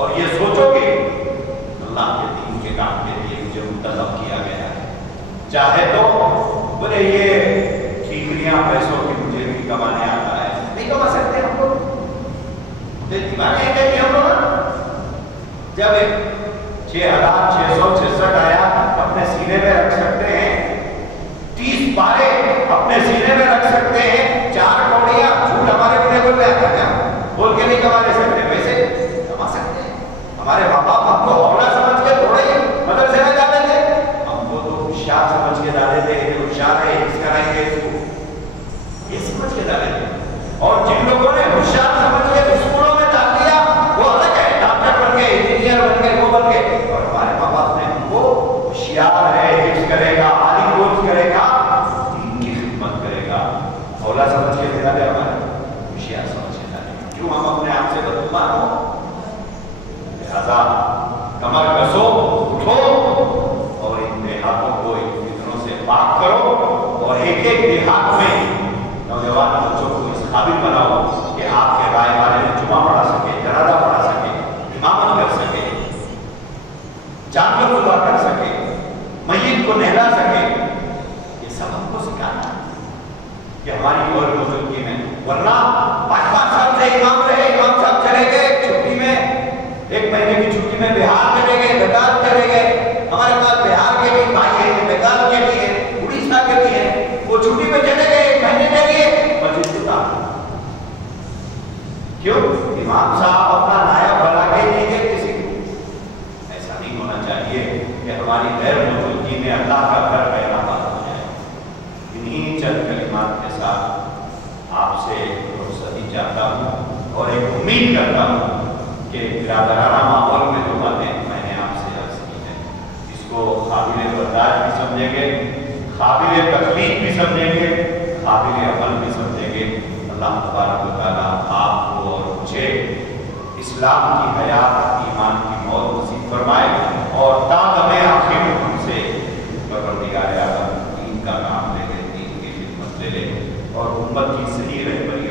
और ये सोचोगे अल्लाह के दीन के काम के लिए मुझे मुंतखब किया गया है। चाहे तो बोले ये ठीकरियां पैसों की मुझे भी कमाने आता है, नहीं कमा सकते हम लोग, दीवाने हैं हम लोग। जब 6,666 आया अपने सीने में रख सकते हैं, 30 पारे अपने सीने में रख सकते हैं, 4 कौड़ियां झूठ हमारे मुंह बोल रहे हैं, क्या बोल के नहीं कमा सकते, वैसे कमा सकते हैं। हमारे माँ बाप हमको हौला समझ के थोड़े ही मदरसे में डाले थे, हमको तो होशियार समझ के डाले थे, होशियार है इसका रहेंगे इसको, ये समझ के डाले थे। और जिन लोगों ने होशियार समझ के स्कूलों में डाल दिया वो अलग है, डॉक्टर बन गए, इंजीनियर बन गए, वो बन गए। और हमारे माँ बाप ने हमको होशियार है, हिफ्ज़ करेगा, आलिम कोर्स करेगा, दीन की खिदमत करेगा, हौला समझ के डाले, हमारे होशियार समझ के डाले। क्यों हम अपने आप से बदगुमान हो? लिहाजा कमर कसो, उठो और इन देहातों को इन फितनों से पाक करो। और एक एक देहात में नौजवान बच्चों को इस काबिल बनाओ कि आपके राय वाले में जुमा पढ़ा सके, जनाजा पढ़ा सके, इमामत कर सके, जानवर दुआ कर सके, मय्यत को नहला सके। ये सब हमको सिखाना कि हमारी और बुजुर्गी में, वरना 5-5 साल से इमाम रहे, इमाम साहब चले गए छुट्टी में, 1 महीने की छुट्टी में बिहार चले गए, बंगाल चले गए। हमारे पास बिहार के भी भाई हैं, बंगाल के भी हैं, उड़ीसा के भी हैं, वो छुट्टी में चले गए, 1 महीने के लिए मस्जिद जुटा। क्यों? इमाम साहब अपना नायब बना के नहीं गए किसी को। ऐसा नहीं होना चाहिए कि हमारी गैर मौजूदगी में अल्लाह का घर पैराबाद हो जाए। इन्हीं चंद कलिमात के साथ आपसे रुखसती चाहता हूँ और एक उम्मीद करता हूँ कि बिरादराना माहौल में जो बातें मैंने आपसे अर्ज की है, इसको काबिल बर्दाश्त भी समझेंगे, काबिल तकलीफ भी समझेंगे, काबिल अमल भी समझेंगे। अल्लाह तबारक व तआला आपको और मुझे इस्लाम की हयात, ईमान की मौत नसीब फरमाए और तादमे आखिर हमसे परवरदिगार आलम दीन का काम ले ले, दीन की खिदमत ले ले और उम्मत की सही रहबरी